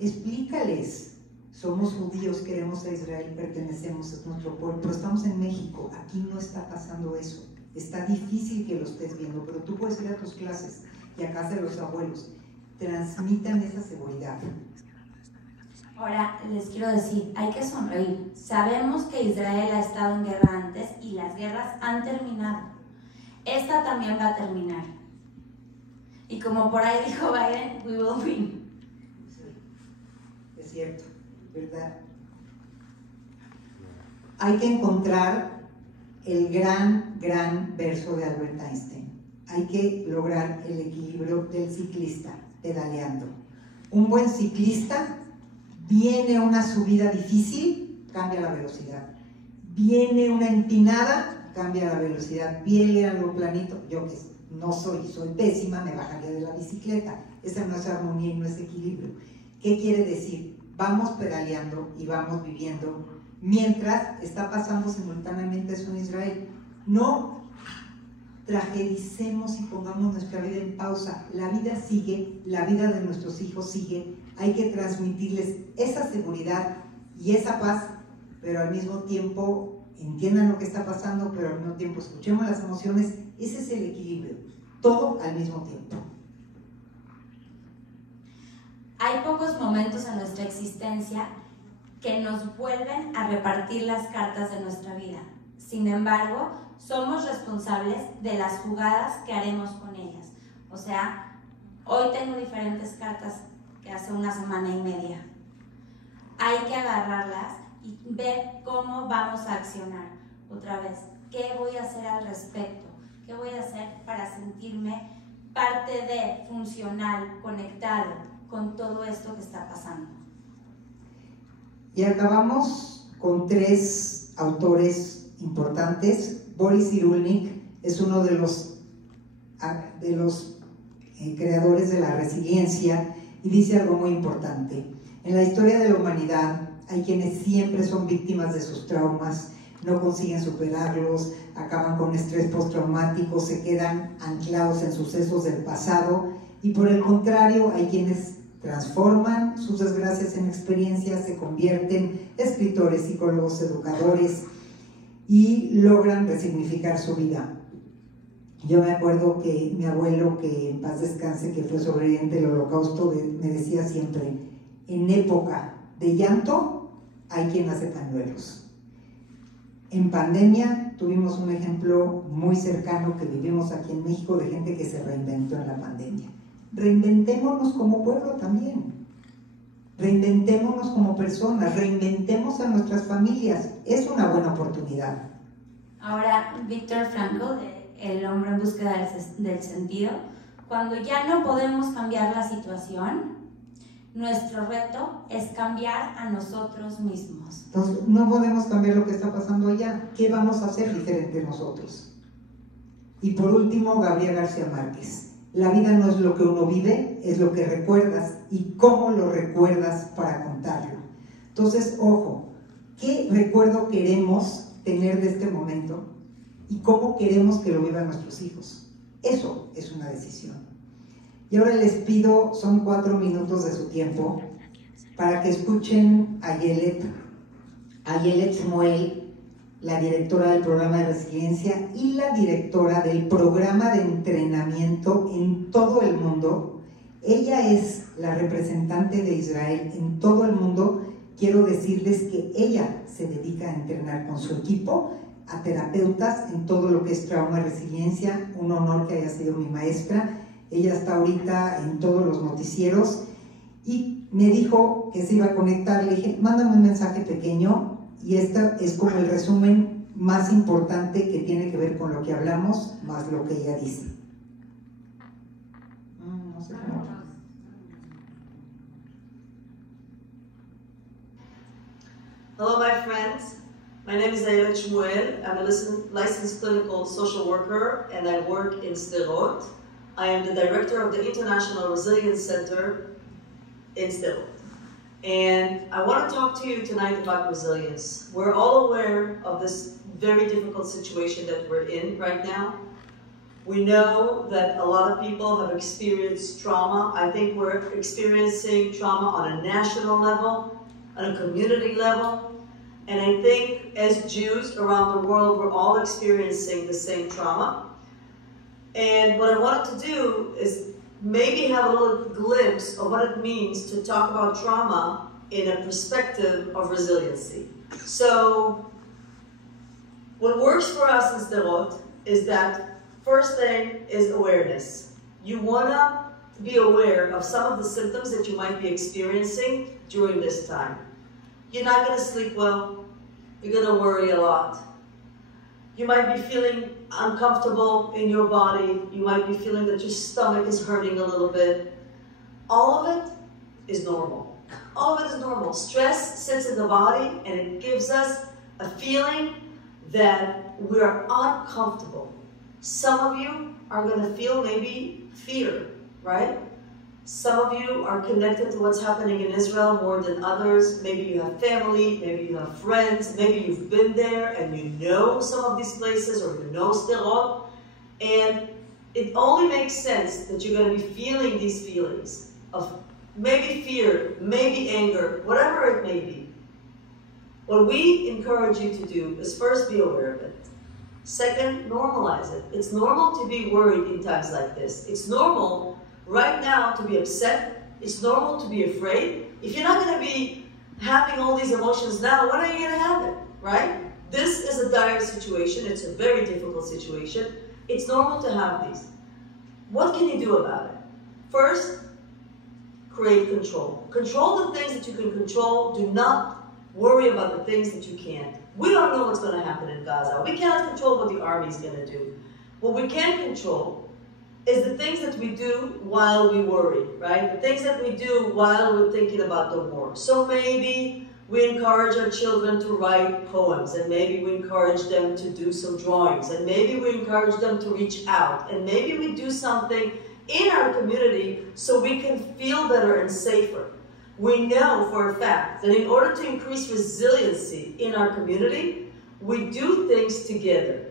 Explícales, somos judíos, queremos a Israel, pertenecemos, es nuestro pueblo, pero estamos en México, aquí no está pasando eso. Está difícil que lo estés viendo, pero tú puedes ir a tus clases y a casa de los abuelos. Transmitan esa seguridad. Ahora, les quiero decir, hay que sonreír. Sabemos que Israel ha estado en guerra antes y las guerras han terminado. Esta también va a terminar. Y como por ahí dijo Biden, we will win. Sí, es cierto, ¿verdad? Hay que encontrar el gran verso de Albert Einstein. Hay que lograr el equilibrio del ciclista pedaleando. Un buen ciclista, viene una subida difícil, cambia la velocidad. Viene una empinada, cambia la velocidad. Viene algo planito, yo que no soy pésima, me bajaría de la bicicleta. Esa no es armonía y no es equilibrio. ¿Qué quiere decir? Vamos pedaleando y vamos viviendo mientras está pasando simultáneamente eso en Israel. No tragedicemos y pongamos nuestra vida en pausa. La vida sigue, la vida de nuestros hijos sigue. Hay que transmitirles esa seguridad y esa paz, pero al mismo tiempo entiendan lo que está pasando, pero al mismo tiempo escuchemos las emociones. Ese es el equilibrio, todo al mismo tiempo. Hay pocos momentos en nuestra existencia que nos vuelven a repartir las cartas de nuestra vida. Sin embargo, somos responsables de las jugadas que haremos con ellas. O sea, hoy tengo diferentes cartas que hace una semana y media. Hay que agarrarlas y ver cómo vamos a accionar. Otra vez, ¿qué voy a hacer al respecto? ¿Qué voy a hacer para sentirme parte de, funcional, conectado con todo esto que está pasando? Y acabamos con 3 autores importantes. Boris Cyrulnik es uno de los creadores de la resiliencia y dice algo muy importante. En la historia de la humanidad hay quienes siempre son víctimas de sus traumas, no consiguen superarlos, acaban con estrés postraumático, se quedan anclados en sucesos del pasado, y por el contrario hay quienes transforman sus desgracias en experiencias, se convierten en escritores, psicólogos, educadores y logran resignificar su vida. Yo me acuerdo que mi abuelo, que en paz descanse, que fue sobreviviente del Holocausto, me decía siempre, en época de llanto, hay quien hace pañuelos. En pandemia tuvimos un ejemplo muy cercano que vivimos aquí en México de gente que se reinventó en la pandemia. Reinventémonos como pueblo también. Reinventémonos como personas, reinventemos a nuestras familias. Es una buena oportunidad. Ahora, Viktor Frankl, El hombre en búsqueda del sentido, cuando ya no podemos cambiar la situación, nuestro reto es cambiar a nosotros mismos. Entonces, no podemos cambiar lo que está pasando allá. ¿Qué vamos a hacer diferente nosotros? Y por último, Gabriel García Márquez. La vida no es lo que uno vive, es lo que recuerdas y cómo lo recuerdas para contarlo. Entonces, ojo, ¿qué recuerdo queremos tener de este momento y cómo queremos que lo vivan nuestros hijos? Eso es una decisión. Y ahora les pido, son 4 minutos de su tiempo, para que escuchen a Ayelet Shmuel, la directora del programa de resiliencia y la directora del programa de entrenamiento en todo el mundo. Ella es la representante de Israel en todo el mundo. Quiero decirles que ella se dedica a entrenar con su equipo a terapeutas en todo lo que es trauma y resiliencia. Un honor que haya sido mi maestra. Ella está ahorita en todos los noticieros y me dijo que se iba a conectar. Le dije, mándame un mensaje pequeño. Y este es como el resumen más importante que tiene que ver con lo que hablamos, más lo que ella dice. No sé cómo. Hello, my friends. My name is Ayelet Shmuel. I'm a licensed clinical social worker, and I work in Sderot. I am the director of the International Resilience Center in Sderot. And I want to talk to you tonight about resilience. We're all aware of this very difficult situation that we're in right now. We know that a lot of people have experienced trauma. I think we're experiencing trauma on a national level, on a community level. And I think as Jews around the world, we're all experiencing the same trauma. And what I wanted to do is maybe have a little glimpse of what it means to talk about trauma in a perspective of resiliency. So, what works for us in Sderot is that first thing is awareness. You want to be aware of some of the symptoms that you might be experiencing during this time. You're not going to sleep well. You're going to worry a lot. You might be feeling uncomfortable in your body. You might be feeling that your stomach is hurting a little bit. All of it is normal. All of it is normal. Stress sits in the body and it gives us a feeling that we're uncomfortable. Some of you are going to feel maybe fear, right? Some of you are connected to what's happening in Israel more than others. Maybe you have family, maybe you have friends, maybe you've been there and you know some of these places or you know Sderot. And it only makes sense that you're going to be feeling these feelings of maybe fear, maybe anger, whatever it may be. What we encourage you to do is first be aware of it. Second, normalize it. It's normal to be worried in times like this. It's normal right now to be upset. It's normal to be afraid. If you're not going to be having all these emotions now, when are you going to have it, right? This is a dire situation. It's a very difficult situation. It's normal to have these. What can you do about it? First, create control. Control the things that you can control. Do not worry about the things that you can't. We don't know what's going to happen in Gaza. We cannot control what the army is going to do. What we can control is the things that we do while we worry, right? The things that we do while we're thinking about the war. So maybe we encourage our children to write poems, and maybe we encourage them to do some drawings, and maybe we encourage them to reach out, and maybe we do something in our community so we can feel better and safer. We know for a fact that in order to increase resiliency in our community, we do things together.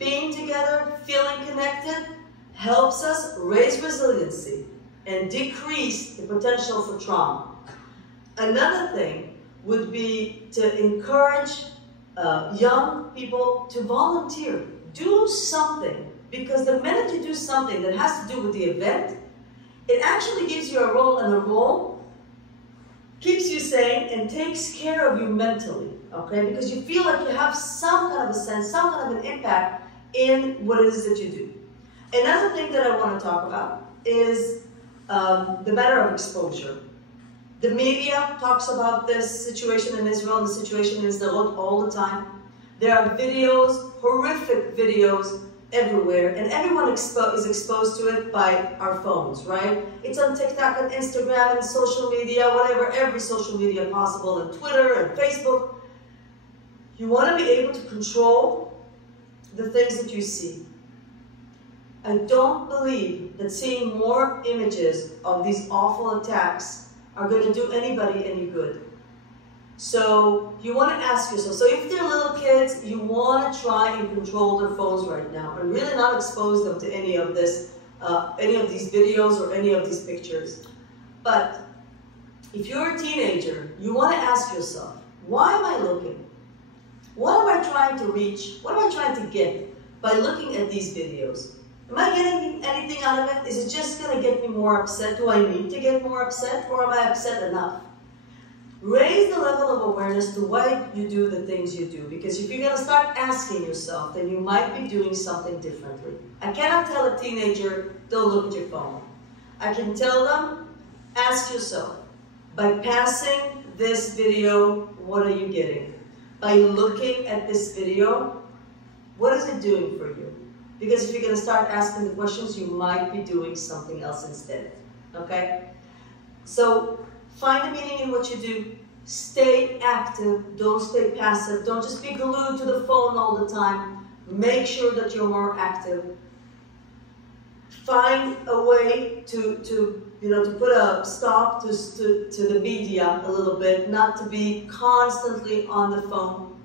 Being together, feeling connected, helps us raise resiliency and decrease the potential for trauma. Another thing would be to encourage young people to volunteer. Do something, because the minute you do something that has to do with the event, it actually gives you a role, and a role keeps you sane and takes care of you mentally, okay? Because you feel like you have some kind of a sense, some kind of an impact in what it is that you do. Another thing that I want to talk about is the matter of exposure. The media talks about this situation in Israel and the situation in Sderot all the time. There are videos, horrific videos everywhere, and everyone is exposed to it by our phones, right? It's on TikTok and Instagram and social media, whatever, every social media possible, and Twitter and Facebook. You want to be able to control the things that you see. I don't believe that seeing more images of these awful attacks are going to do anybody any good. So you want to ask yourself, so if they're little kids, you want to try and control their phones right now and really not expose them to any of this, any of these videos or any of these pictures. But if you're a teenager, you want to ask yourself, why am I looking? What am I trying to reach? What am I trying to get by looking at these videos? Am I getting anything out of it? Is it just going to get me more upset? Do I need to get more upset, or am I upset enough? Raise the level of awareness to why you do the things you do, because if you're going to start asking yourself, then you might be doing something differently. I cannot tell a teenager, don't look at your phone. I can tell them, ask yourself, by passing this video, what are you getting? By looking at this video, what is it doing for you? Because if you're going to start asking the questions, you might be doing something else instead, okay? So find a meaning in what you do. Stay active. Don't stay passive. Don't just be glued to the phone all the time. Make sure that you're more active. Find a way to put a stop to the media a little bit, not to be constantly on the phone.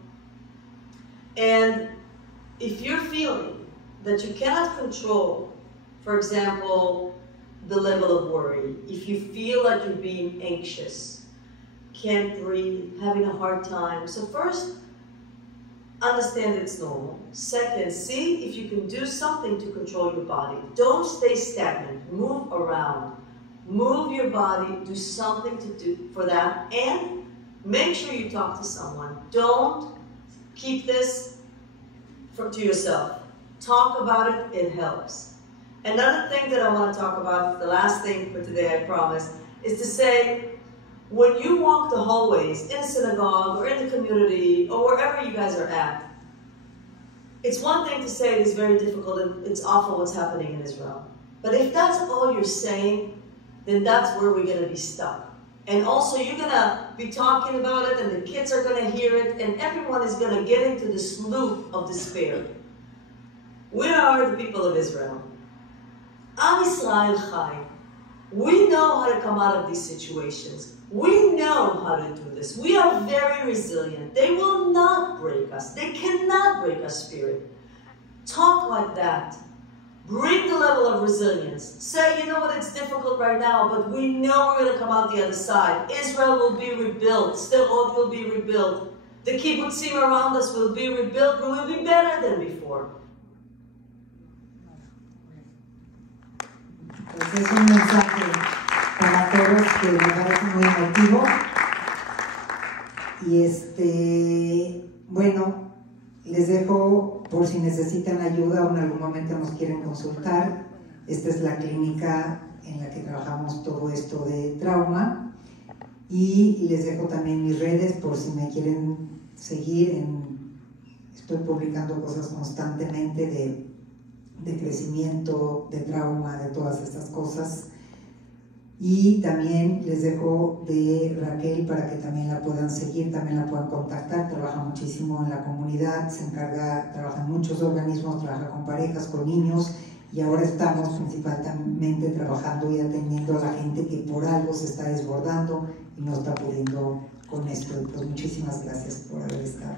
And if you're feeling that you cannot control, for example, the level of worry, if you feel like you're being anxious, can't breathe, having a hard time. So first, understand it's normal. Second, see if you can do something to control your body. Don't stay stagnant. Move around. Move your body. Do something to do for that. And make sure you talk to someone. Don't keep this to yourself. Talk about it. It helps. Another thing that I want to talk about, the last thing for today, I promise, is to say, when you walk the hallways in a synagogue or in the community or wherever you guys are at, it's one thing to say it is very difficult and it's awful what's happening in Israel. But if that's all you're saying, then that's where we're going to be stuck. And also you're going to be talking about it and the kids are going to hear it and everyone is going to get into this loop of despair. We are the people of Israel. Am Yisrael Chai. We know how to come out of these situations. We know how to do this. We are very resilient. They will not break us. They cannot break our spirit. Talk like that. Bring the level of resilience. Say, you know what, it's difficult right now, but we know we're going to come out the other side. Israel will be rebuilt. Sderot will be rebuilt. The kibbutzim around us will be rebuilt. We will be better than before. Pues es un mensaje para todos que me parece muy emotivo. Y bueno, les dejo por si necesitan ayuda o en algún momento nos quieren consultar. Esta es la clínica en la que trabajamos todo esto de trauma. Y les dejo también mis redes por si me quieren seguir. Estoy publicando cosas constantemente de crecimiento, de trauma, de todas estas cosas. Y también les dejo de Raquel para que también la puedan seguir, también la puedan contactar. Trabaja muchísimo en la comunidad, trabaja en muchos organismos, trabaja con parejas, con niños, y ahora estamos principalmente trabajando y atendiendo a la gente que por algo se está desbordando y no está pudiendo con esto. Pues muchísimas gracias por haber estado.